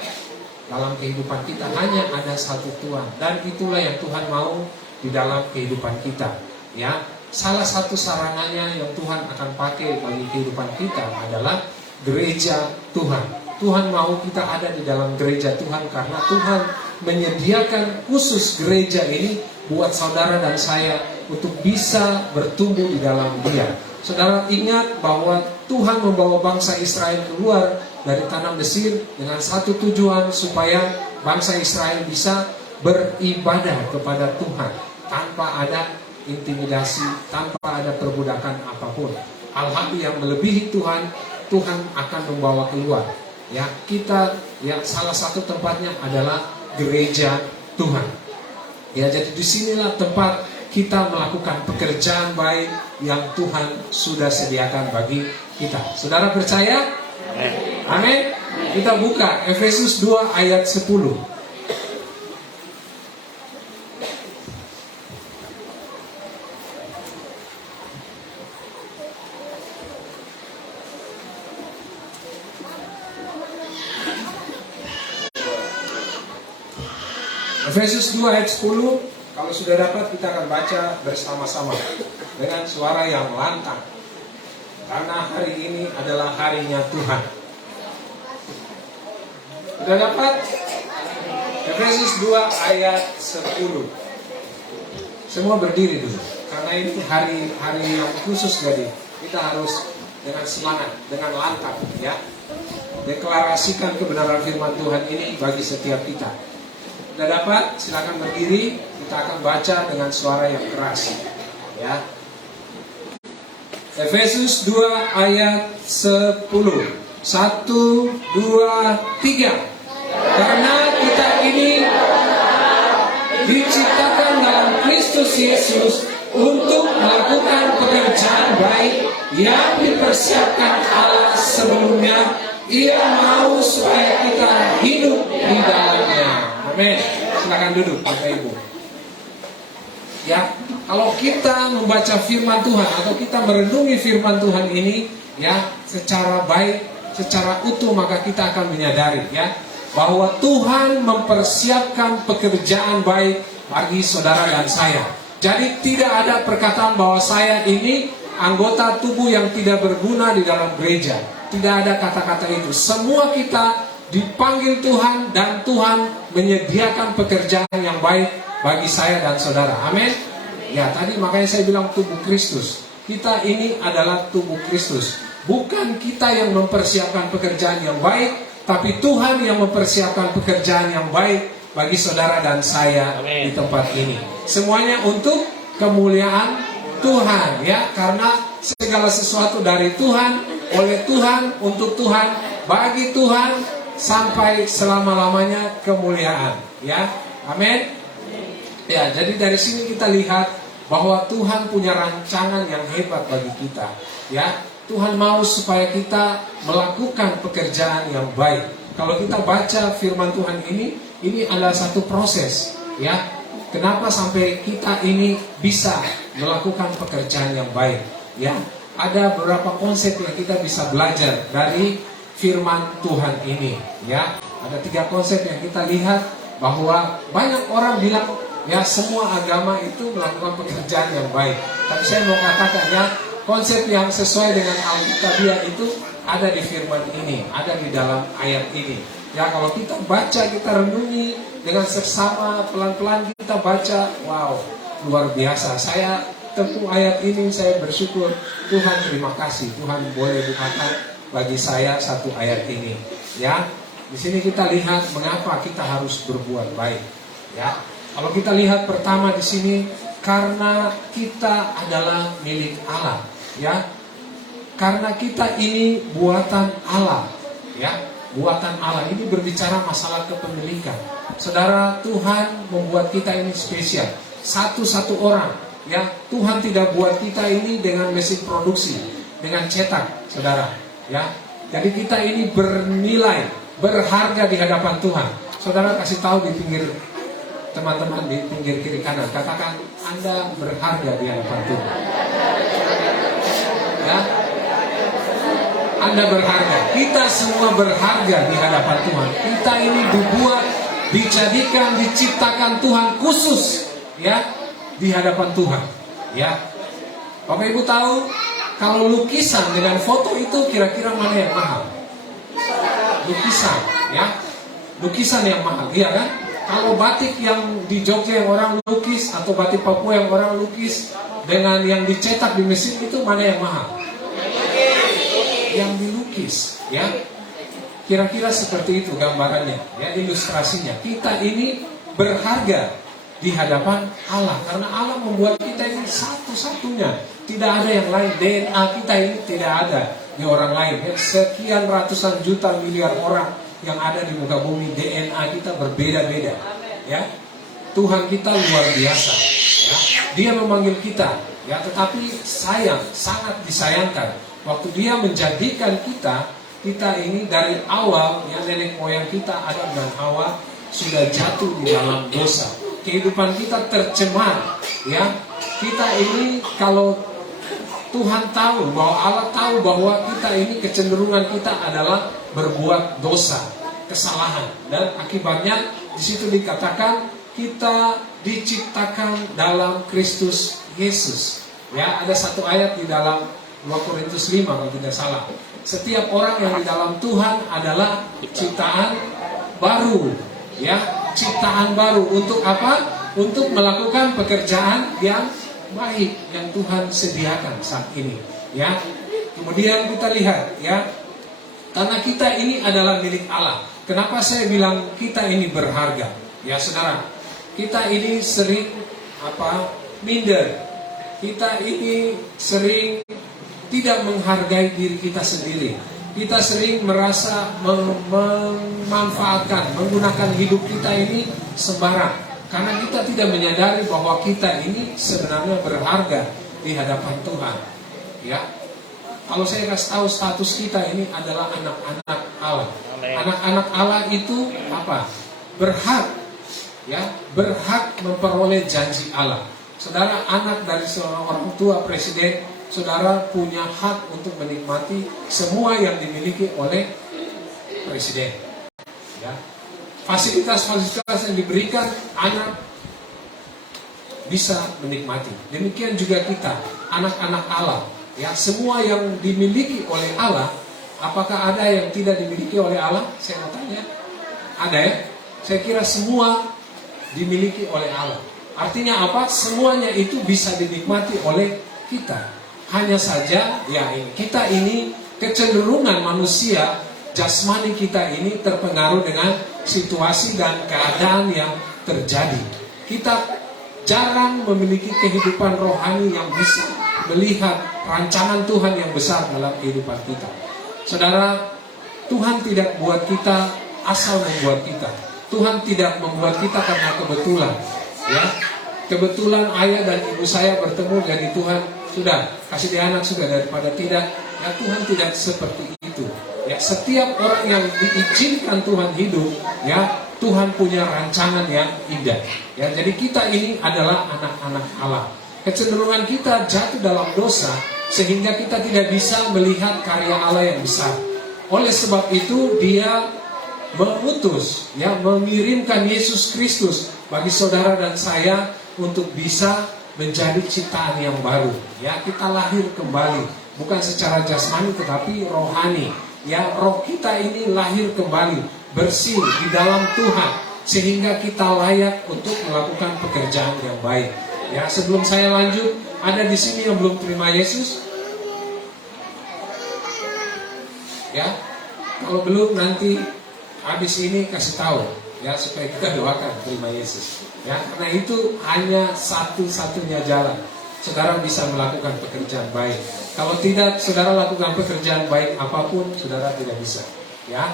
Dalam kehidupan kita hanya ada satu Tuhan, dan itulah yang Tuhan mau di dalam kehidupan kita, ya. Salah satu sarananya yang Tuhan akan pakai bagi kehidupan kita adalah gereja Tuhan. Tuhan mau kita ada di dalam gereja Tuhan karena Tuhan menyediakan khusus gereja ini buat saudara dan saya untuk bisa bertumbuh di dalam Dia. Saudara ingat bahwa Tuhan membawa bangsa Israel keluar dari tanah Mesir dengan satu tujuan, supaya bangsa Israel bisa beribadah kepada Tuhan tanpa ada intimidasi, tanpa ada perbudakan apapun. Hal-hal yang melebihi Tuhan, Tuhan akan membawa keluar. Ya, kita yang salah satu tempatnya adalah gereja Tuhan. Ya, jadi disinilah tempat kita melakukan pekerjaan baik yang Tuhan sudah sediakan bagi kita. Saudara percaya? Amin. Kita buka Efesus 2 ayat 10. Efesus 2 ayat 10. Kalau sudah dapat, kita akan baca bersama-sama dengan suara yang lantang. Karena hari ini adalah harinya Tuhan. Sudah dapat? Efesus 2 ayat 10. Semua berdiri dulu. Karena ini hari yang khusus, jadi kita harus dengan semangat, dengan lantang, ya. Deklarasikan kebenaran firman Tuhan ini bagi setiap kita. Sudah dapat? Silakan berdiri. Kita akan baca dengan suara yang keras, ya. Efesus 2 ayat 10. 1, 2, 3. Karena kita ini diciptakan dalam Kristus Yesus untuk melakukan pekerjaan baik yang dipersiapkan Allah sebelumnya. Ia mau supaya kita hidup di dalamnya. Amin. Silakan duduk, Bapak Ibu. Ya, kalau kita membaca firman Tuhan atau kita merenungi firman Tuhan ini, ya, secara baik, secara utuh, maka kita akan menyadari, ya, bahwa Tuhan mempersiapkan pekerjaan baik bagi saudara dan saya. Jadi tidak ada perkataan bahwa saya ini anggota tubuh yang tidak berguna di dalam gereja. Tidak ada kata-kata itu. Semua kita dipanggil Tuhan dan Tuhan menyediakan pekerjaan yang baik bagi saya dan saudara. Amin. Ya, tadi makanya saya bilang tubuh Kristus. Kita ini adalah tubuh Kristus. Bukan kita yang mempersiapkan pekerjaan yang baik, tapi Tuhan yang mempersiapkan pekerjaan yang baik bagi saudara dan saya. Amin. Di tempat ini. Semuanya untuk kemuliaan Tuhan, ya, karena segala sesuatu dari Tuhan, oleh Tuhan, untuk Tuhan, bagi Tuhan, sampai selama-lamanya kemuliaan, ya. Amin. Ya, jadi dari sini kita lihat bahwa Tuhan punya rancangan yang hebat bagi kita, ya. Tuhan mau supaya kita melakukan pekerjaan yang baik. Kalau kita baca firman Tuhan ini adalah satu proses, ya. Kenapa sampai kita ini bisa melakukan pekerjaan yang baik, ya. Ada beberapa konsep yang kita bisa belajar dari firman Tuhan ini, ya. Ada 3 konsep yang kita lihat, bahwa banyak orang bilang, ya, semua agama itu melakukan pekerjaan yang baik. Tapi saya mau katakan, ya, konsep yang sesuai dengan Alkitabiah itu ada di firman ini, ada di dalam ayat ini. Ya, kalau kita baca, kita renungi dengan seksama, pelan-pelan kita baca, wow, luar biasa. Saya tempuh ayat ini, saya bersyukur. Tuhan, terima kasih. Tuhan boleh bukakan bagi saya satu ayat ini. Ya, di sini kita lihat mengapa kita harus berbuat baik. Ya, kalau kita lihat pertama di sini, karena kita adalah milik Allah. Ya, karena kita ini buatan Allah. Ya, buatan Allah ini berbicara masalah kepemilikan. Saudara, Tuhan membuat kita ini spesial. Satu-satu orang, ya. Tuhan tidak buat kita ini dengan mesin produksi, dengan cetak, saudara, ya. Jadi kita ini bernilai, berharga di hadapan Tuhan. Saudara kasih tahu di pinggir, teman-teman di pinggir kiri kanan, katakan, Anda berharga di hadapan Tuhan. Ya, Anda berharga. Kita semua berharga di hadapan Tuhan. Kita ini dibuat, dijadikan, diciptakan Tuhan khusus, ya, di hadapan Tuhan. Ya, Bapak Ibu tahu, kalau lukisan dengan foto itu kira-kira mana yang mahal? Lukisan, ya, lukisan yang mahal, iya kan? Kalau batik yang di Jogja yang orang lukis, atau batik Papua yang orang lukis, dengan yang dicetak di mesin, itu mana yang mahal? yang dilukis, ya. Kira-kira seperti itu gambarannya, ya, ilustrasinya. Kita ini berharga di hadapan Allah karena Allah membuat kita ini satu-satunya. Tidak ada yang lain. DNA kita ini tidak ada di orang lain. Ya, sekian ratusan juta miliar orang yang ada di muka bumi, DNA kita berbeda-beda. Ya, Tuhan kita luar biasa. Ya, Dia memanggil kita. Ya, tetapi sayang, sangat disayangkan. Waktu Dia menjadikan kita ini dari awal, ya, nenek moyang kita Adam dan Hawa sudah jatuh di dalam dosa. Kehidupan kita tercemar. Ya, kita ini kalau Tuhan tahu bahwa Allah tahu bahwa kita ini kecenderungan kita adalah berbuat dosa, kesalahan, dan akibatnya di situ dikatakan kita diciptakan dalam Kristus Yesus. Ya, ada satu ayat di dalam 2 Korintus 5 kalau tidak salah. Setiap orang yang di dalam Tuhan adalah ciptaan baru. Ya, ciptaan baru untuk apa? Untuk melakukan pekerjaan yang baik yang Tuhan sediakan saat ini. Ya, kemudian kita lihat, ya, karena kita ini adalah milik Allah. Kenapa saya bilang kita ini berharga? Ya, saudara, kita ini sering minder. Kita ini sering tidak menghargai diri kita sendiri. Kita sering merasa memanfaatkan, menggunakan hidup kita ini sembarang. Karena kita tidak menyadari bahwa kita ini sebenarnya berharga di hadapan Tuhan. Ya, kalau saya kasih tahu status kita ini adalah anak-anak Allah. Anak-anak Allah itu apa? Berhak, ya, berhak memperoleh janji Allah. Saudara, anak dari seorang orang tua presiden, saudara punya hak untuk menikmati semua yang dimiliki oleh presiden. Ya. Fasilitas-fasilitas yang diberikan anak bisa menikmati. Demikian juga kita, anak-anak Allah. Ya, semua yang dimiliki oleh Allah, apakah ada yang tidak dimiliki oleh Allah? Saya mau tanya. Ada, ya? Saya kira semua dimiliki oleh Allah. Artinya apa? Semuanya itu bisa dinikmati oleh kita. Hanya saja, ya, kita ini kecenderungan manusia, jasmani kita ini terpengaruh dengan situasi dan keadaan yang terjadi. Kita jarang memiliki kehidupan rohani yang bisa melihat rancangan Tuhan yang besar dalam kehidupan kita. Saudara, Tuhan tidak buat kita asal membuat kita. Tuhan tidak membuat kita karena kebetulan. Ya, kebetulan ayah dan ibu saya bertemu dari Tuhan, sudah kasih dia anak sudah daripada tidak. Ya, Tuhan tidak seperti itu. Ya, setiap orang yang diizinkan Tuhan hidup, ya, Tuhan punya rancangan yang indah. Ya, jadi kita ini adalah anak-anak Allah. Kecenderungan kita jatuh dalam dosa sehingga kita tidak bisa melihat karya Allah yang besar. Oleh sebab itu Dia mengutus, ya, mengirimkan Yesus Kristus bagi saudara dan saya untuk bisa menjadi ciptaan yang baru. Ya, kita lahir kembali, bukan secara jasmani tetapi rohani. Ya, roh kita ini lahir kembali, bersih di dalam Tuhan, sehingga kita layak untuk melakukan pekerjaan yang baik. Ya, sebelum saya lanjut, ada di sini yang belum terima Yesus? Ya, kalau belum nanti habis ini kasih tahu, ya, supaya kita doakan terima Yesus. Ya, karena itu hanya satu-satunya jalan saudara bisa melakukan pekerjaan baik. Kalau tidak, saudara lakukan pekerjaan baik apapun, saudara tidak bisa. Ya,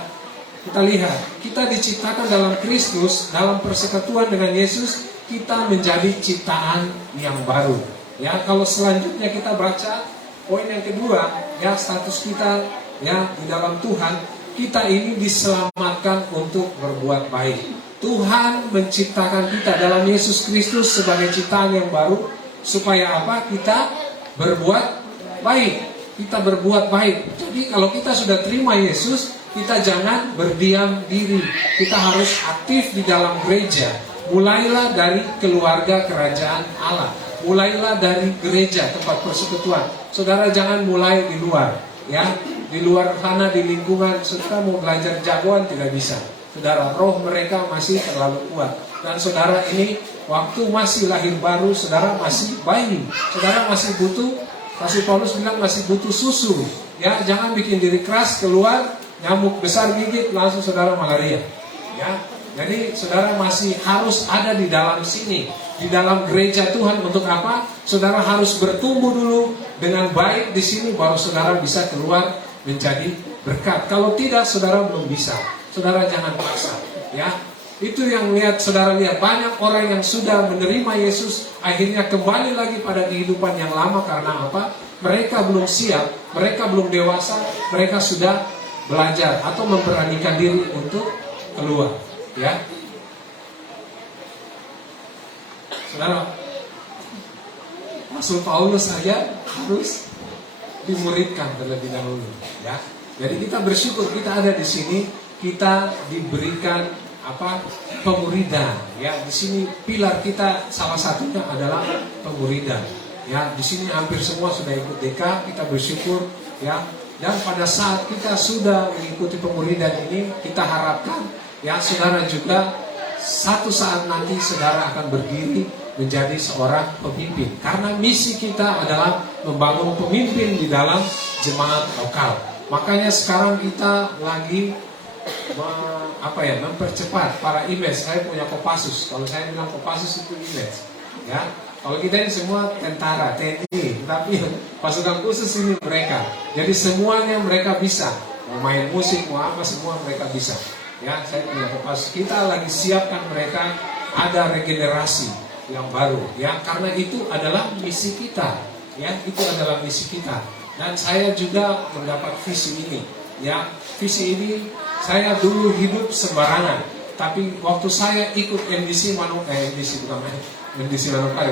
kita lihat, kita diciptakan dalam Kristus, dalam persekutuan dengan Yesus, kita menjadi ciptaan yang baru. Ya, kalau selanjutnya kita baca poin yang kedua, ya, status kita, ya, di dalam Tuhan, kita ini diselamatkan untuk berbuat baik. Tuhan menciptakan kita dalam Yesus Kristus sebagai ciptaan yang baru, supaya apa? Kita berbuat baik. Kita berbuat baik. Jadi kalau kita sudah terima Yesus, kita jangan berdiam diri. Kita harus aktif di dalam gereja. Mulailah dari keluarga kerajaan Allah. Mulailah dari gereja, tempat persekutuan. Saudara jangan mulai di luar, ya. Di luar sana, di lingkungan, saudara mau belajar jagoan tidak bisa. Saudara, roh mereka masih terlalu kuat. Dan saudara ini waktu masih lahir baru, saudara masih bayi. Saudara masih butuh Rasul Paulus bilang masih butuh susu. Ya, jangan bikin diri keras, keluar nyamuk besar gigit langsung saudara malaria. Ya, jadi saudara masih harus ada di dalam sini, di dalam gereja Tuhan. Untuk apa? Saudara harus bertumbuh dulu dengan baik di sini, baru saudara bisa keluar menjadi berkat. Kalau tidak, saudara belum bisa. Saudara jangan paksa. Ya, itu yang saudara lihat banyak orang yang sudah menerima Yesus akhirnya kembali lagi pada kehidupan yang lama. Karena apa? Mereka belum siap, mereka belum dewasa, mereka sudah belajar atau memberanikan diri untuk keluar. Ya, saudara, Rasul Paulus saja harus dimuridkan terlebih dahulu. Ya, jadi kita bersyukur kita ada di sini, kita diberikan pemuridan. Ya, di sini pilar kita salah satunya adalah pemuridan. Ya, di sini hampir semua sudah ikut DK, kita bersyukur. Ya, dan pada saat kita sudah mengikuti pemuridan ini, kita harapkan ya saudara juga satu saat nanti saudara akan berdiri menjadi seorang pemimpin. Karena misi kita adalah membangun pemimpin di dalam jemaat lokal. Makanya sekarang kita lagi mempercepat para image. Saya punya Kopassus. Kalau saya bilang Kopassus itu image. Ya, kalau kita ini semua tentara, TNI, tapi pasukan khusus ini mereka. Jadi semuanya mereka bisa. Mau main musik, mau apa, semua mereka bisa. Ya, saya punya Kopassus. Kita lagi siapkan mereka, ada regenerasi yang baru. Ya, karena itu adalah misi kita. Ya, itu adalah misi kita. Dan saya juga mendapat visi ini. Ya, visi ini saya dulu hidup sembarangan. Tapi waktu saya ikut MDC Manokwari,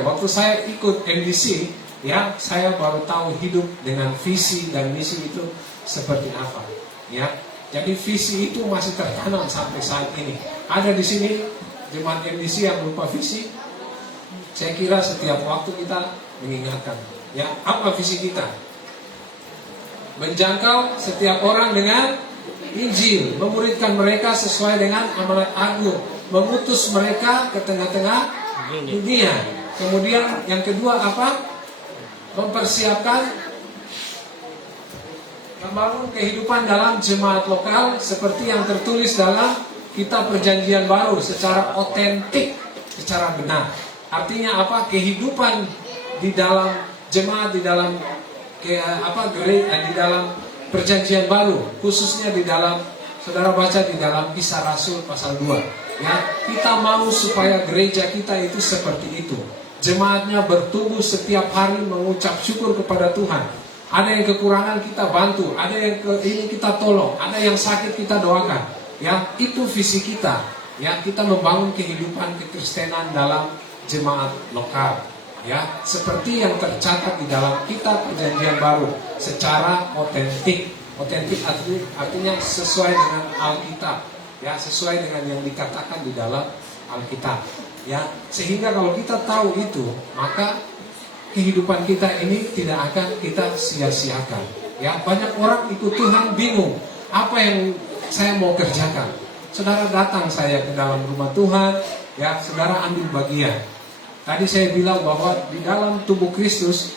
waktu saya ikut MDC, ya, saya baru tahu hidup dengan visi dan misi itu seperti apa. Ya, jadi visi itu masih tertanam sampai saat ini. Ada di sini jemaat MDC yang berupa visi. Saya kira setiap waktu kita mengingatkan, ya, apa visi kita? Menjangkau setiap orang dengan Injil, memuridkan mereka sesuai dengan amanat agung, mengutus mereka ke tengah-tengah dunia. Kemudian yang kedua apa? Mempersiapkan membangun kehidupan dalam jemaat lokal seperti yang tertulis dalam kitab Perjanjian Baru secara otentik, secara benar. Artinya apa? Kehidupan di dalam jemaat, di dalam gereja, di dalam Perjanjian Baru, khususnya di dalam, saudara baca di dalam Kisah Rasul pasal 2. Ya, kita mau supaya gereja kita itu seperti itu. Jemaatnya bertumbuh setiap hari mengucap syukur kepada Tuhan. Ada yang kekurangan kita bantu, ada yang ini kita tolong, ada yang sakit kita doakan. Ya, itu visi kita. Ya, kita membangun kehidupan kekristenan dalam jemaat lokal. Ya, seperti yang tercatat di dalam kitab Perjanjian Baru secara otentik. Otentik artinya sesuai dengan Alkitab. Ya, sesuai dengan yang dikatakan di dalam Alkitab. Ya, sehingga kalau kita tahu itu, maka kehidupan kita ini tidak akan kita sia-siakan. Ya, banyak orang ikut Tuhan bingung, apa yang saya mau kerjakan. Saudara datang saya ke dalam rumah Tuhan, ya, saudara ambil bagian. Tadi saya bilang bahwa di dalam tubuh Kristus,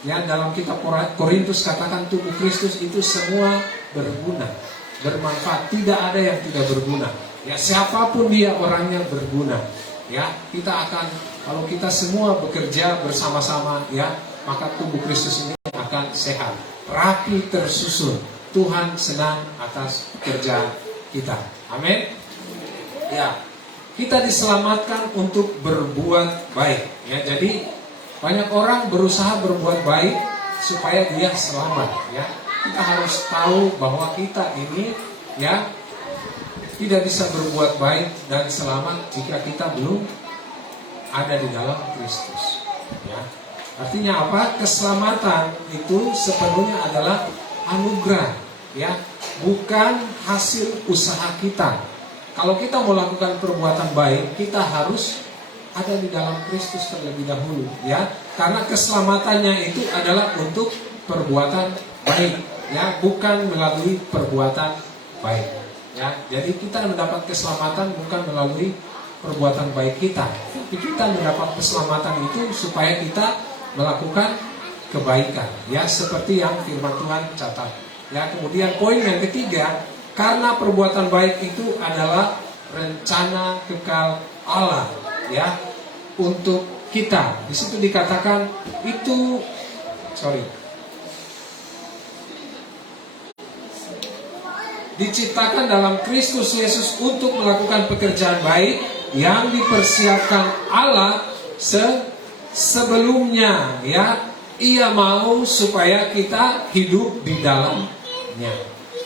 ya, dalam kitab Korintus katakan tubuh Kristus itu semua berguna, bermanfaat, tidak ada yang tidak berguna. Ya, siapapun dia orangnya berguna. Ya, kita akan, kalau kita semua bekerja bersama-sama, ya, maka tubuh Kristus ini akan sehat, rapi, tersusun. Tuhan senang atas kerja kita. Amin. Ya, kita diselamatkan untuk berbuat baik. Ya, jadi banyak orang berusaha berbuat baik supaya dia selamat. Ya, kita harus tahu bahwa kita ini, ya, tidak bisa berbuat baik dan selamat jika kita belum ada di dalam Kristus. Ya, artinya apa? Keselamatan itu sepenuhnya adalah anugerah. Ya, bukan hasil usaha kita. Kalau kita mau lakukan perbuatan baik, kita harus ada di dalam Kristus terlebih dahulu, ya. Karena keselamatannya itu adalah untuk perbuatan baik, ya, bukan melalui perbuatan baik, ya. Jadi kita mendapat keselamatan bukan melalui perbuatan baik kita, tapi kita mendapat keselamatan itu supaya kita melakukan kebaikan, ya, seperti yang firman Tuhan catat. Ya, kemudian poin yang ketiga, karena perbuatan baik itu adalah rencana kekal Allah, ya, untuk kita. Di situ dikatakan itu, diciptakan dalam Kristus Yesus untuk melakukan pekerjaan baik yang dipersiapkan Allah sebelumnya, ya. Ia mau supaya kita hidup di dalamnya.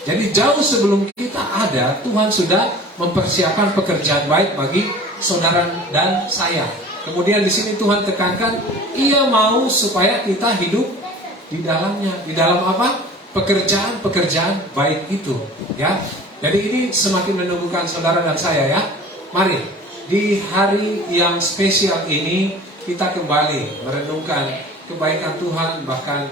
Jadi jauh sebelum kita ada, Tuhan sudah mempersiapkan pekerjaan baik bagi saudara dan saya. Kemudian di sini Tuhan tekankan, Ia mau supaya kita hidup di dalamnya. Di dalam apa? Pekerjaan-pekerjaan baik itu, ya. Jadi ini semakin menumbuhkan saudara dan saya, ya. Mari di hari yang spesial ini kita kembali merenungkan kebaikan Tuhan, bahkan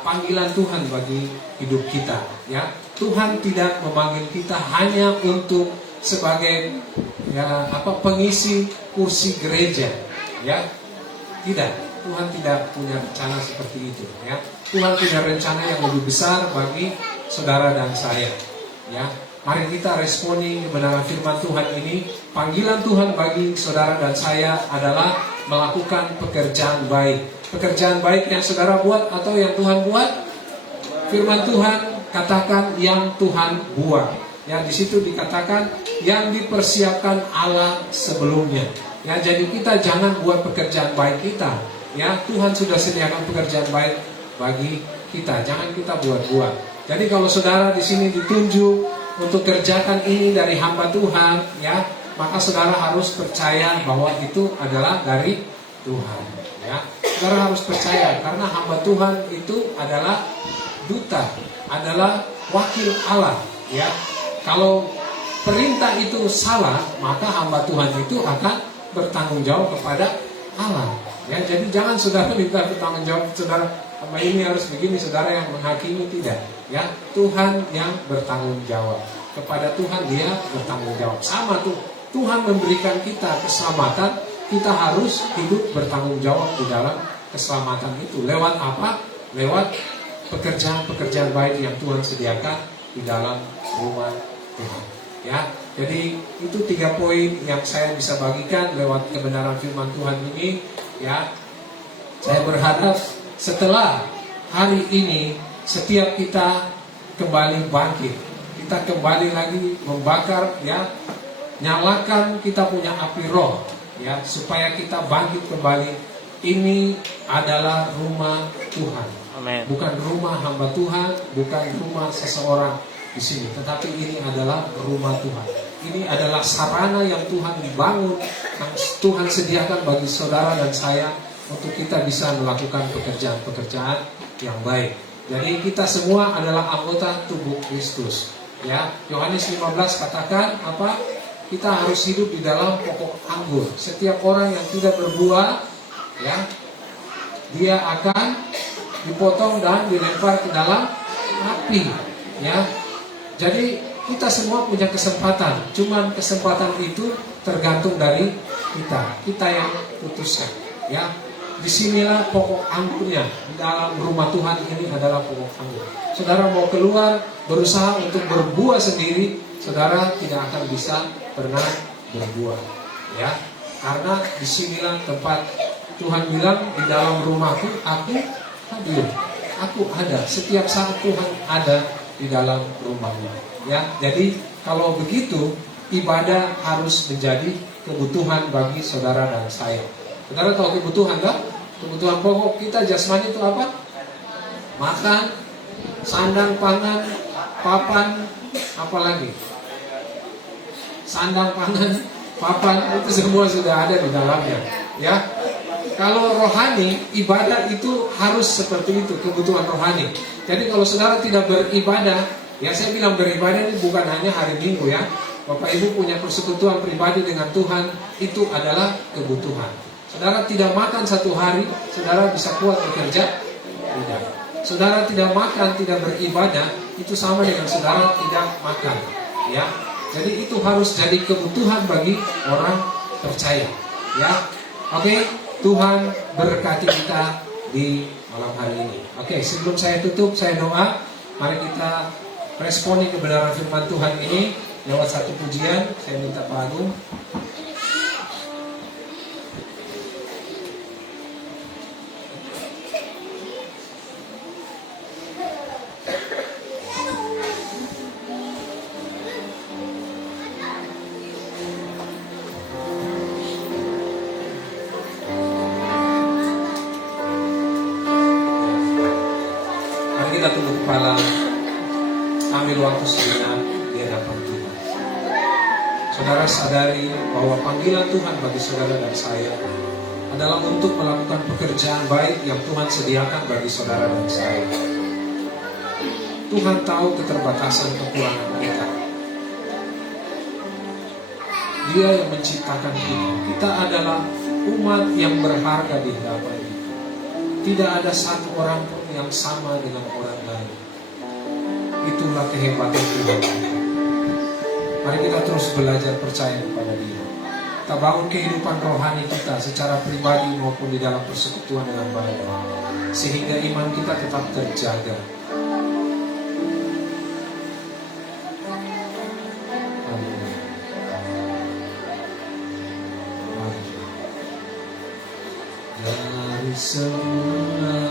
panggilan Tuhan bagi hidup kita, ya. Tuhan tidak memanggil kita hanya untuk sebagai, ya, pengisi kursi gereja, ya. Tidak, Tuhan tidak punya rencana seperti itu, ya. Tuhan punya rencana yang lebih besar bagi saudara dan saya, ya. Mari kita responi kebenaran firman Tuhan ini. Panggilan Tuhan bagi saudara dan saya adalah melakukan pekerjaan baik. Pekerjaan baik yang saudara buat atau yang Tuhan buat? Firman Tuhan katakan yang Tuhan buat. Ya, di situ dikatakan yang dipersiapkan Allah sebelumnya. Ya, jadi kita jangan buat pekerjaan baik kita. Ya, Tuhan sudah sediakan pekerjaan baik bagi kita. Jangan kita buat-buat. Jadi kalau saudara di sini ditunjuk untuk kerjakan ini dari hamba Tuhan, ya, maka saudara harus percaya bahwa itu adalah dari Tuhan, ya. Saudara harus percaya karena hamba Tuhan itu adalah duta, adalah wakil Allah, ya. Kalau perintah itu salah, maka hamba Tuhan itu akan bertanggung jawab kepada Allah, ya. Jadi jangan saudara minta bertanggung jawab, saudara, hamba ini harus begini, saudara yang menghakimi, tidak, ya. Tuhan yang bertanggung jawab. Kepada Tuhan dia bertanggung jawab. Sama tuh, Tuhan memberikan kita keselamatan, kita harus hidup bertanggung jawab di dalam keselamatan itu. Lewat apa? Lewat pekerjaan-pekerjaan baik yang Tuhan sediakan di dalam rumah Tuhan, ya. Jadi itu 3 poin yang saya bisa bagikan lewat kebenaran firman Tuhan ini, ya. Saya berharap setelah hari ini setiap kita kembali bangkit, kita kembali lagi membakar, ya, nyalakan kita punya api roh, ya, supaya kita bangkit kembali. Ini adalah rumah Tuhan. Amin. Bukan rumah hamba Tuhan, bukan rumah seseorang di sini, tetapi ini adalah rumah Tuhan. Ini adalah sarana yang Tuhan bangun, yang Tuhan sediakan bagi saudara dan saya untuk kita bisa melakukan pekerjaan-pekerjaan yang baik. Jadi kita semua adalah anggota tubuh Kristus. Ya, Yohanes 15 katakan apa? Kita harus hidup di dalam pokok anggur. Setiap orang yang tidak berbuah, ya, dia akan dipotong dan dilempar ke dalam api, ya. Jadi kita semua punya kesempatan. Cuman kesempatan itu tergantung dari kita yang putuskan, ya. Disinilah pokok anggurnya. Di dalam rumah Tuhan ini adalah pokok anggur. Saudara mau keluar berusaha untuk berbuah sendiri, saudara tidak akan bisa pernah berbuah, ya. Karena disinilah tempat Tuhan bilang, di dalam rumahku aku hadir, aku ada. Setiap saat Tuhan ada di dalam rumahmu, ya. Jadi kalau begitu, ibadah harus menjadi kebutuhan bagi saudara dan saya. Saudara tahu kebutuhan kan? Kebutuhan pokok kita jasmani itu apa? Makan, sandang, pangan, papan, apa lagi? Sandang, pangan, papan, itu semua sudah ada di dalamnya, ya. Kalau rohani, ibadah itu harus seperti itu, kebutuhan rohani. Jadi kalau saudara tidak beribadah, ya saya bilang beribadah ini bukan hanya hari Minggu, ya. Bapak Ibu punya persekutuan pribadi dengan Tuhan, itu adalah kebutuhan. Saudara tidak makan satu hari, saudara bisa kuat bekerja? Tidak. Saudara tidak makan, tidak beribadah, itu sama dengan saudara tidak makan, ya. Jadi itu harus jadi kebutuhan bagi orang percaya, ya. Oke, Tuhan berkati kita di malam hari ini. Oke, sebelum saya tutup, saya doa. Mari kita responi kebenaran firman Tuhan ini lewat satu pujian. Saya minta Pak Agung. Mari kita tunduk kepala, ambil waktu sejenak di hadapan Tuhan. Saudara sadari bahwa panggilan Tuhan bagi saudara dan saya adalah untuk melakukan pekerjaan baik yang Tuhan sediakan bagi saudara dan saya. Tuhan tahu keterbatasan kekurangan kita. Dia yang menciptakan kita. Kita adalah umat yang berharga di hadapan-Nya. Tidak ada satu orang pun yang sama dengan orang lain. Itulah kehebatan Tuhan. Mari kita terus belajar percaya kepada Dia. Kita bangun kehidupan rohani kita secara pribadi maupun di dalam persekutuan dengan baik, sehingga iman kita tetap terjaga. Dari semula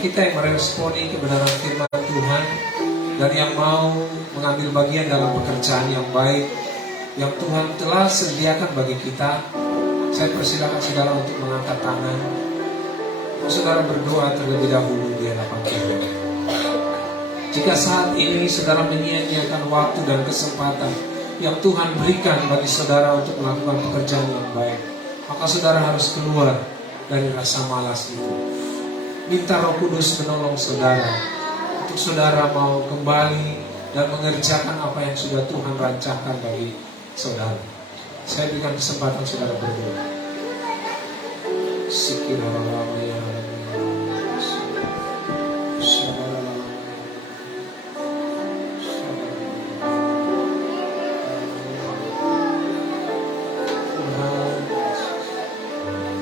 kita yang meresponi kebenaran firman Tuhan dan yang mau mengambil bagian dalam pekerjaan yang baik yang Tuhan telah sediakan bagi kita. Saya persilakan saudara untuk mengangkat tangan. Saudara berdoa terlebih dahulu di hadapan Tuhan. Jika saat ini saudara menyia-nyiakan waktu dan kesempatan yang Tuhan berikan bagi saudara untuk melakukan pekerjaan yang baik, maka saudara harus keluar dari rasa malas itu. Minta Roh Kudus menolong saudara untuk saudara mau kembali dan mengerjakan apa yang sudah Tuhan rancangkan bagi saudara. Saya berikan kesempatan saudara berdoa.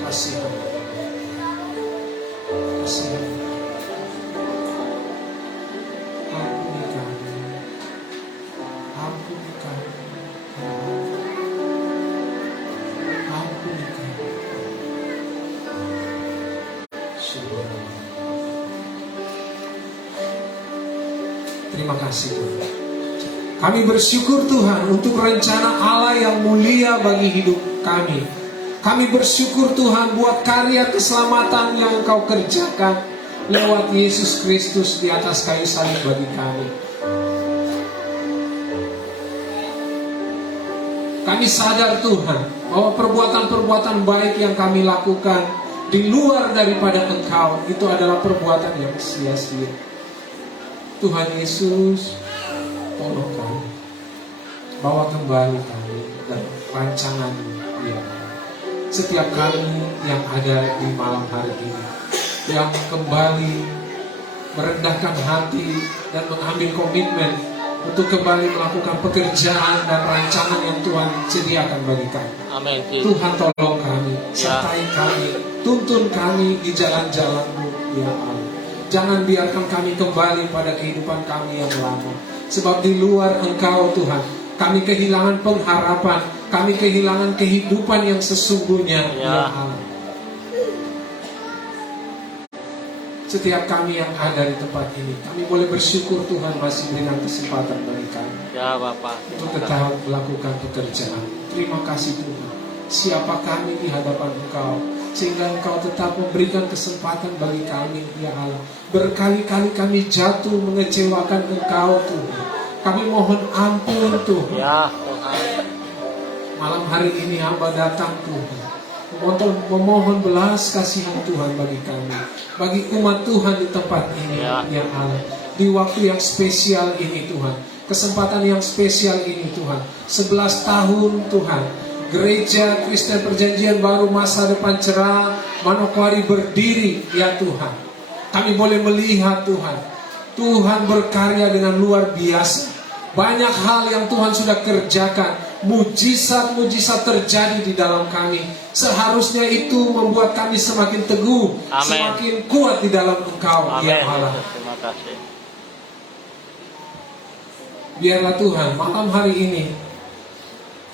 Kasihan, kasihan. Ampuni kami, ampuni kami, ampuni kami. Terima kasih Tuhan. Kami bersyukur Tuhan untuk rencana Allah yang mulia bagi hidup kami. Kami bersyukur Tuhan buat karya keselamatan yang Engkau kerjakan lewat Yesus Kristus di atas kayu salib bagi kami. Kami sadar Tuhan bahwa perbuatan-perbuatan baik yang kami lakukan di luar daripada Engkau itu adalah perbuatan yang sia-sia. Tuhan Yesus, tolong kami, bawa kembali kami dan rancangan-Mu ya. Setiap kami yang ada di malam hari ini, yang kembali merendahkan hati dan mengambil komitmen untuk kembali melakukan pekerjaan dan rancangan yang Tuhan sediakan bagi kami. Amin. Tuhan tolong kami, sertai kami, tuntun kami di jalan-jalan-Mu ya Allah. Jangan biarkan kami kembali pada kehidupan kami yang lama. Sebab di luar Engkau Tuhan, kami kehilangan pengharapan, kami kehilangan kehidupan yang sesungguhnya ya Allah. Setiap kami yang ada di tempat ini, kami boleh bersyukur Tuhan masih berikan kesempatan bagi kami Ya Bapak. untuk tetap melakukan pekerjaan. Terima kasih Tuhan. Siapa kami di hadapan Engkau, sehingga Engkau tetap memberikan kesempatan bagi kami ya Allah. Berkali-kali kami jatuh mengecewakan Engkau Tuhan. Kami mohon ampun Tuhan. Ya Tuhan. Malam hari ini hamba datang Tuhan, memohon belas kasihan Tuhan bagi kami, bagi umat Tuhan di tempat ini ya Allah. Di waktu yang spesial ini Tuhan, kesempatan yang spesial ini Tuhan, 11 tahun Tuhan Gereja Kristen Perjanjian Baru Masa Depan Cerah Manokwari berdiri ya Tuhan. Kami boleh melihat Tuhan, Tuhan berkarya dengan luar biasa. Banyak hal yang Tuhan sudah kerjakan, mujizat-mujizat terjadi di dalam kami. Seharusnya itu membuat kami semakin teguh, Amen. semakin kuat di dalam Engkau ya Allah. Terima kasih. Biarlah Tuhan malam hari ini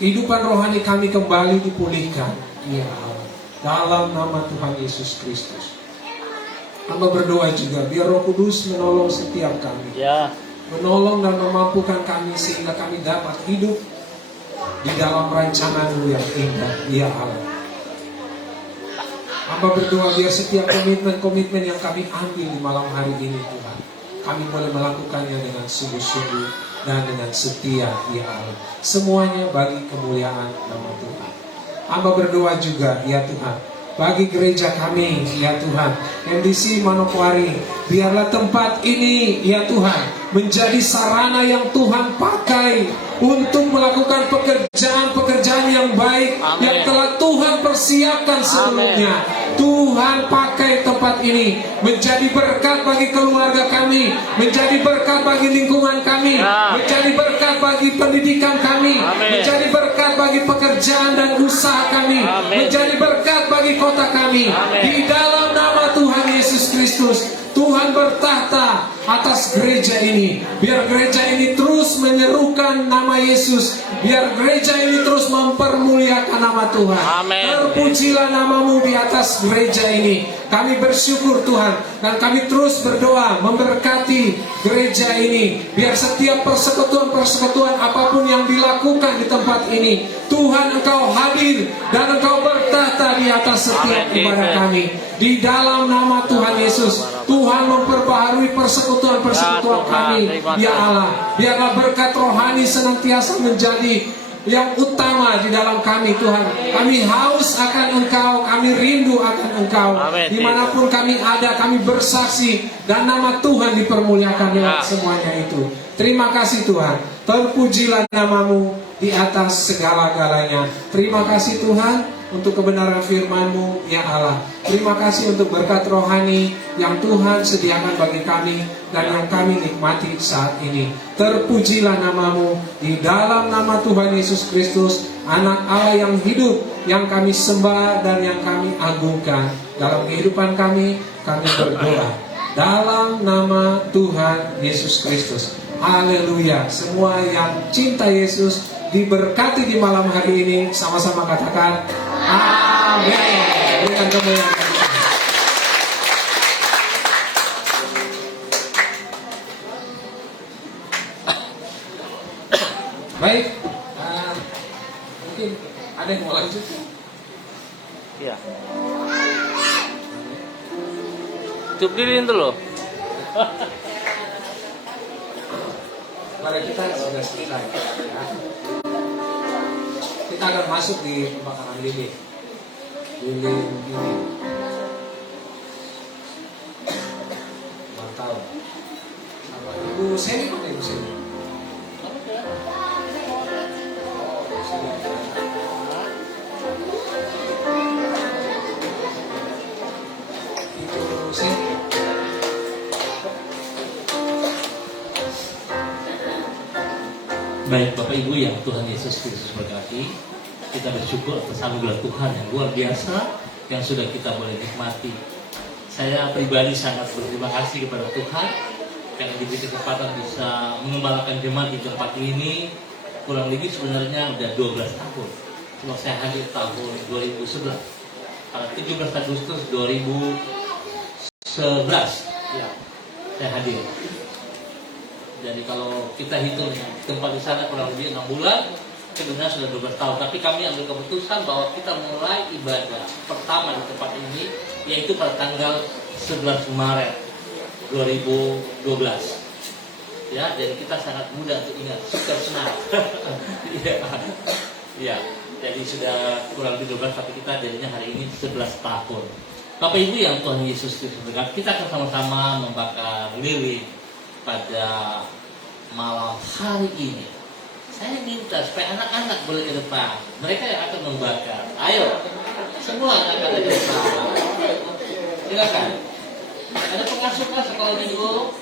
kehidupan rohani kami kembali dipulihkan ya Allah, dalam nama Tuhan Yesus Kristus. Hamba berdoa juga biar Roh Kudus menolong setiap kami, Ya. menolong dan memampukan kami sehingga kami dapat hidup di dalam rancangan-Mu yang indah ya Allah. Hamba berdoa biar setiap komitmen-komitmen yang kami ambil di malam hari ini Tuhan, kami boleh melakukannya dengan sungguh-sungguh dan dengan setia ya Allah. Semuanya bagi kemuliaan nama Tuhan. Hamba berdoa juga ya Tuhan, bagi gereja kami ya Tuhan, MDC Manokwari, biarlah tempat ini ya Tuhan menjadi sarana yang Tuhan pakai untuk melakukan pekerjaan-pekerjaan yang baik. Amen. Yang telah Tuhan persiapkan sebelumnya. Tuhan pakai tempat ini menjadi berkat bagi keluarga kami, menjadi berkat bagi lingkungan kami, Ya. menjadi berkat bagi pendidikan kami, Amen. menjadi berkat bagi pekerjaan dan usaha kami, Amen. menjadi berkat bagi kota kami. Amen. Di dalam nama Tuhan Yesus Kristus, Tuhan bertahta atas gereja ini. Biar gereja ini terus menyerukan nama Yesus. Biar gereja ini terus mempermuliakan nama Tuhan. Amin. Terpujilah nama-Mu di atas gereja ini. Kami bersyukur Tuhan, dan kami terus berdoa memberkati gereja ini. Biar setiap persekutuan-persekutuan apapun yang dilakukan di tempat ini, Tuhan Engkau hadir dan Engkau bertahta di atas setiap Amin. ibadah kami. Di dalam nama Tuhan Yesus, Tuhan memperbaharui persekutuan-persekutuan Ya Tuhan, kami terima ya kasih. Allah. Biarlah berkat rohani senantiasa menjadi yang utama di dalam kami Tuhan. Kami haus akan Engkau, kami rindu akan Engkau. Amin. Dimanapun kami ada, kami bersaksi dan nama Tuhan dipermuliakan lewat semuanya itu. Terima kasih Tuhan. Terpujilah namamu di atas segala-galanya. Terima kasih Tuhan untuk kebenaran firman-Mu ya Allah. Terima kasih untuk berkat rohani yang Tuhan sediakan bagi kami dan yang kami nikmati saat ini. Terpujilah namamu di dalam nama Tuhan Yesus Kristus, Anak Allah yang hidup, yang kami sembah dan yang kami agungkan. Dalam kehidupan kami berdoa dalam nama Tuhan Yesus Kristus. Haleluya. Semua yang cinta Yesus diberkati di malam hari ini. Sama-sama katakan amin. Berikan kemuliaan. Baik, mungkin ada yang mau lanjut? Iya. Cukup lilin tuh loh. Mari kita sudah selesai. Ya. Kita akan masuk di pembakaran lilin. Lilin ini. Mantap. Sama Ibu Seni, mana Ibu Seni? Ibu Seni. Baik Bapak Ibu yang Tuhan Yesus Kristus berkati, kita bersyukur atas anugerah Tuhan yang luar biasa yang sudah kita boleh nikmati. Saya pribadi sangat berterima kasih kepada Tuhan karena diberi kesempatan bisa mengembalakan jemaat di tempat ini. Kurang lebih sebenarnya udah 12 tahun. Cuma saya hadir tahun 2011, tanggal 17 Agustus 2011 ya, saya hadir. Jadi kalau kita hitung tempat di sana kurang lebih 6 bulan, sebenarnya sudah 12 tahun. Tapi kami ambil keputusan bahwa kita mulai ibadah pertama di tempat ini, yaitu pada tanggal 11 Maret 2012. Ya, jadi kita sangat mudah untuk ingat, super senang. Ya, jadi sudah kurang lebih 12, tapi kita jadinya hari ini 11 tahun. Bapak Ibu yang Tuhan Yesus Kristus berkati, kita akan sama-sama membakar lilin pada malam hari ini. Saya minta supaya anak-anak boleh ke depan. Mereka yang akan membakar. Ayo, semua anak-anak ke depan. Silakan. Ada pengasuh sekolah minggu.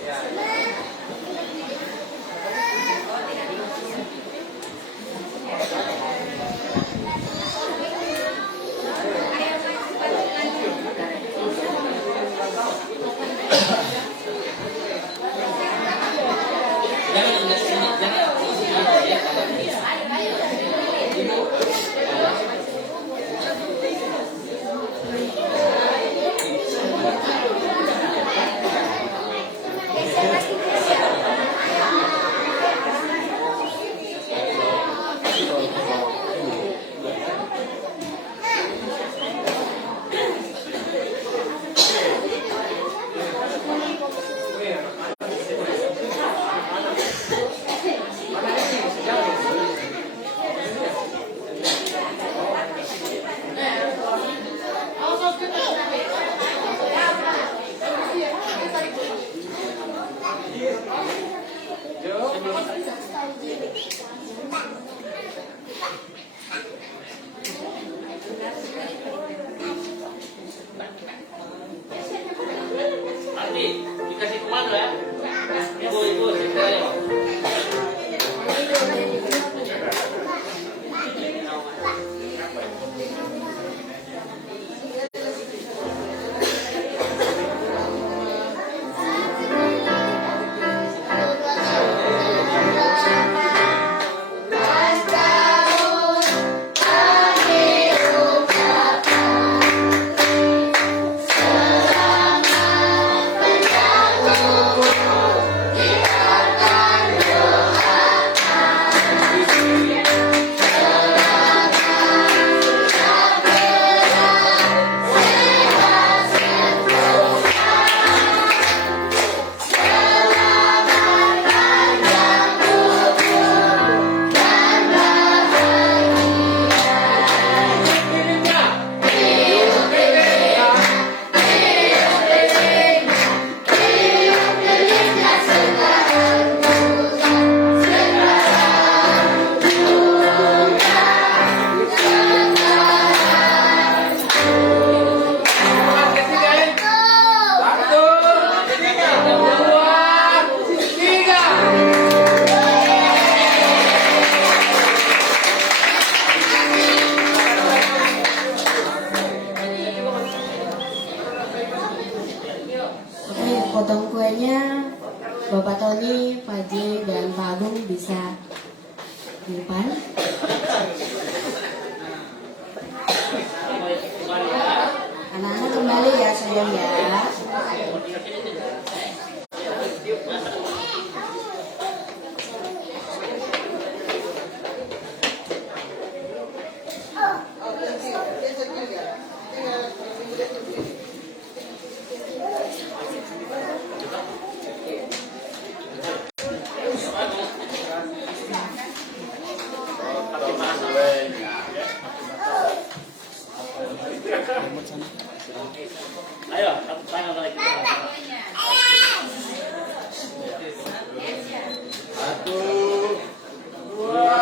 Bapak Tony, Pak J, dan Pak Agung bisa di depan. Anak-anak kembali ya sayang ya. Ayo, tepuk tangan lagi. Satu, dua,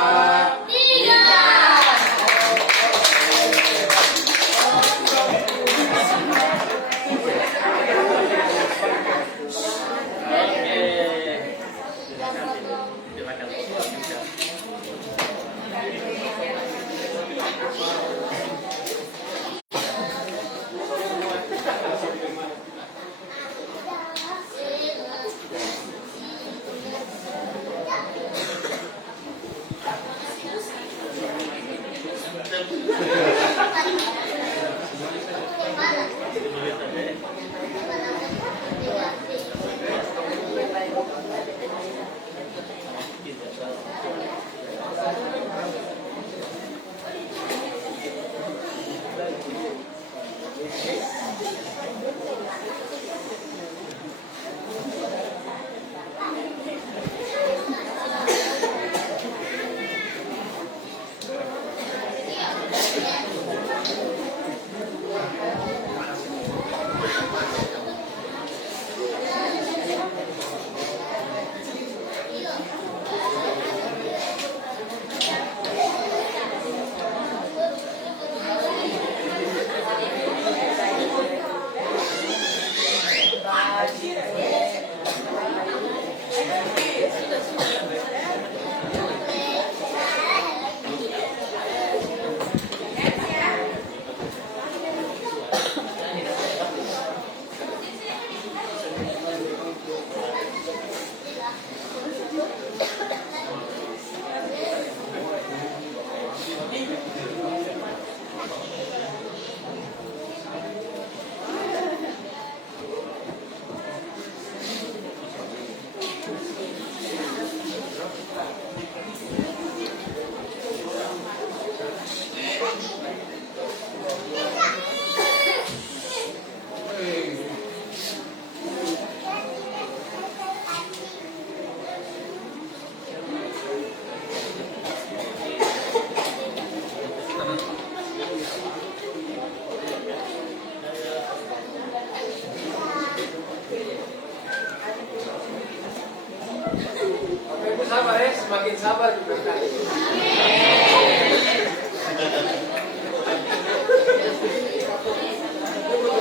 Sabar ya, semakin sabar diberkati.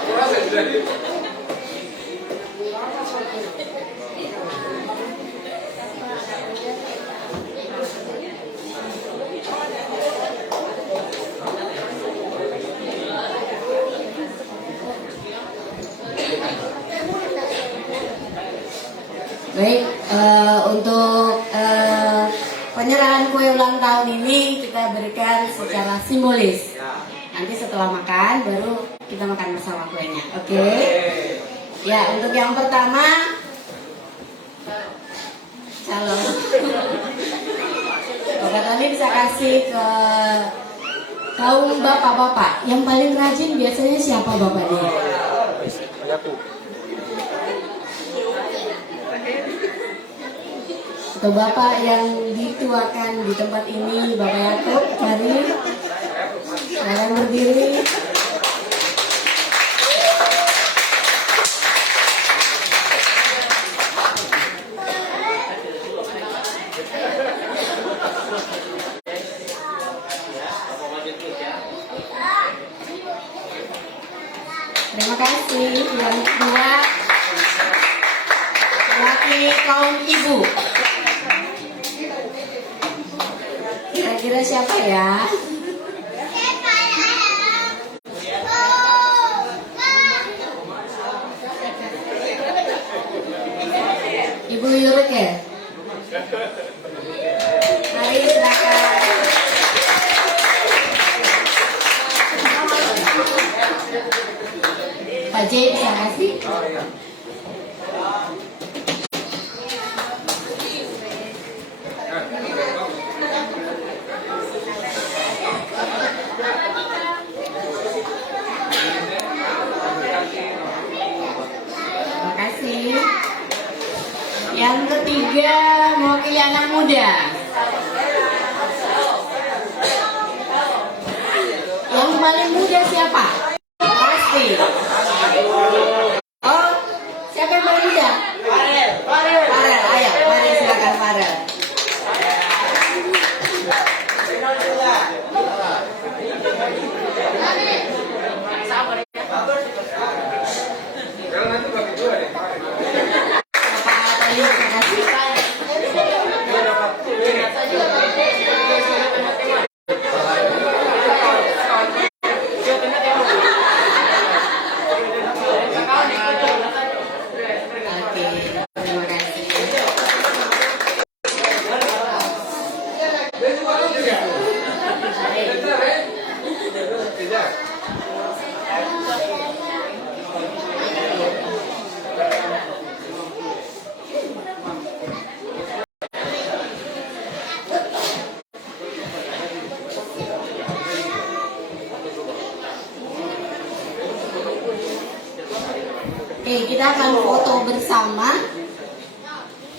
Puasa sudah di. Baik, untuk penyerahan kue ulang tahun ini kita berikan secara simbolis. Nanti setelah makan baru kita makan bersama kuenya. Oke? Ya, untuk yang pertama calon. Bapak Tony bisa kasih ke kaum bapak-bapak. Yang paling rajin biasanya siapa bapaknya? Atau bapak yang dituakan di tempat ini, Bapak Yakub, mari sekarang berdiri. Terima kasih. Yang kedua, laki kaum ibu. Kira-kira siapa ya? Ibu Yuruk ya? Mari silakan. Pak J, terima kasih. Terima kasih. Yang ketiga mewakili anak muda. Yang paling muda siapa? Pasti. Oh, siapa yang paling muda? Farel, ayo, mari silakan Farel. Oke, kita akan foto bersama.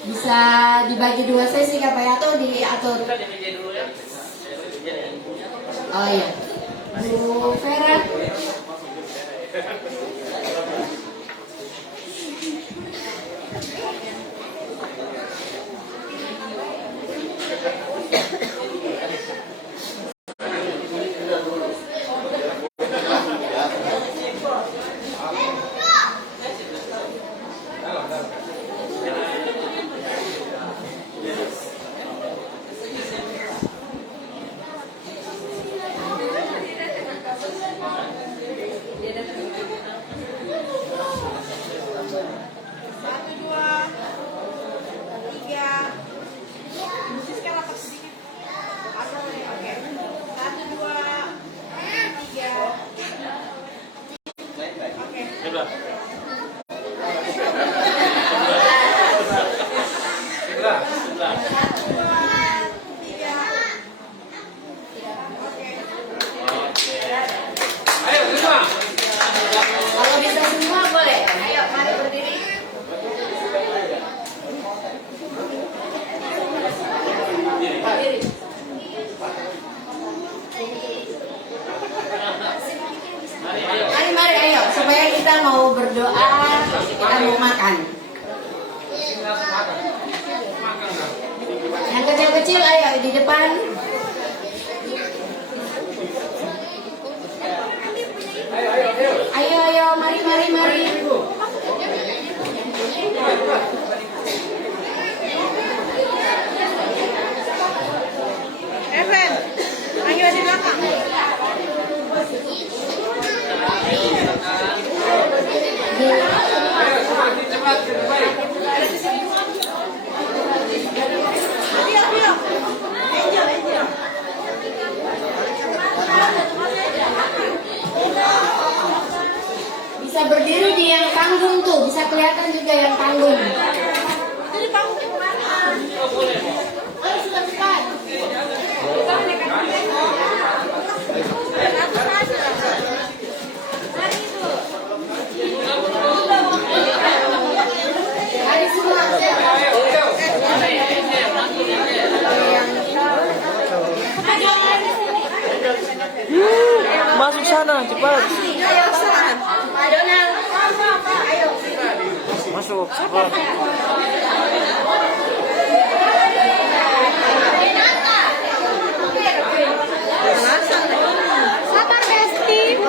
Bisa dibagi dua sesi Kak Pak atau diatur? Oh iya. Bu Vera. Kalau bisa semua boleh. Ayo, mari berdiri. Berdiri. Mari, ayo. Supaya kita mau berdoa, kita mau makan. Yang kecil-kecil, ayo di depan. Ayo, mari. Evan, ayo di belakang. Ayo. Angel. Bisa berdiri di yang panggung tuh, bisa kelihatan juga yang panggung. Jadi panggung mana? Ayo cepat. Mari semua. Masuk sana, cepat. Ayo, Pak Donald. Ayo. Masuk, cepat. Sabar, Besti.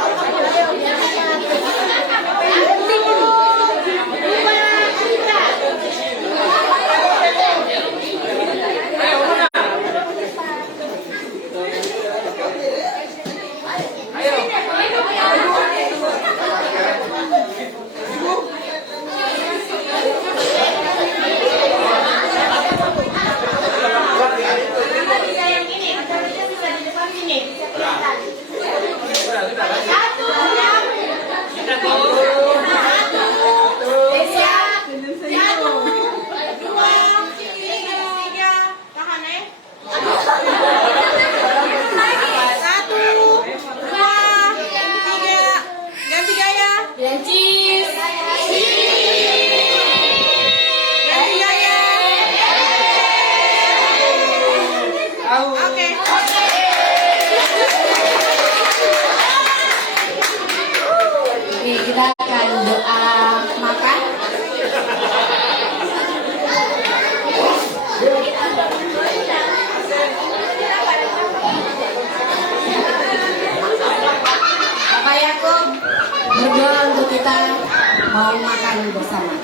mau makan bersama.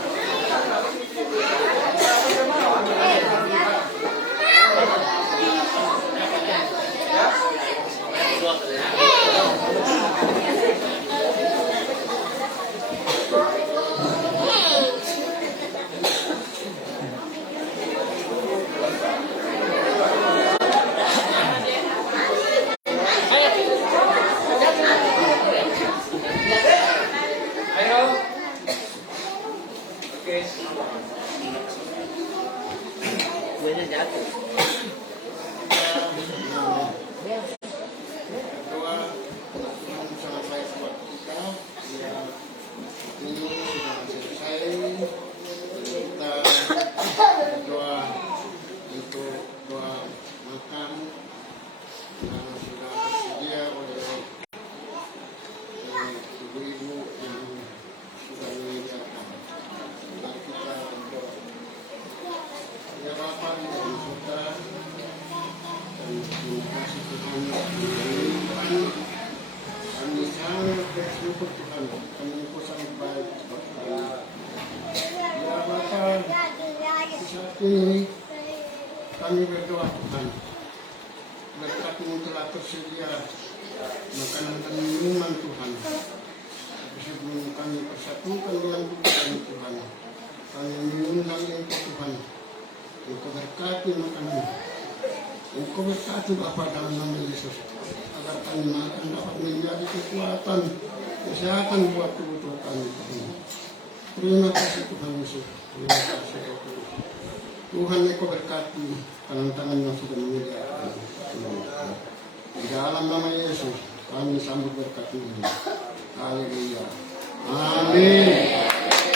Ayo. Oke. Kuenya jatuh. Berdoa Tuhan sangat baik buat kita. Ya, ini sudah selesai. Kita berdoa untuk doa makan yang sudah tersedia oleh ibu-ibu yang sudah menyediakan. Mari kita berdoa. Ya Bapa di dalam surga, dan terima kasih Tuhan kami sangat bersyukur Tuhan, kami Engkau sangat baik buat kami. Ya Bapa, di saat ini kami berdoa Tuhan, berkat-Mu telah tersedia makanan dan minuman Tuhan. Tapi sebelum kami persatukan dengan Tuhan, kami mengundang Engkau Tuhan, Engkau berkati makanan, Engkau berkati Bapa dalam nama Yesus, agar kami makan dapat menjadi kekuatan, kesehatan buat tubuh kami Tuhan. Terima kasih Tuhan Yesus, terima kasih Tuhan. Tuhan Engkau berkati tangan-tangan yang sudah menyediakan. Di dalam nama Yesus kami sambut berkat ini. Haleluya. Amin.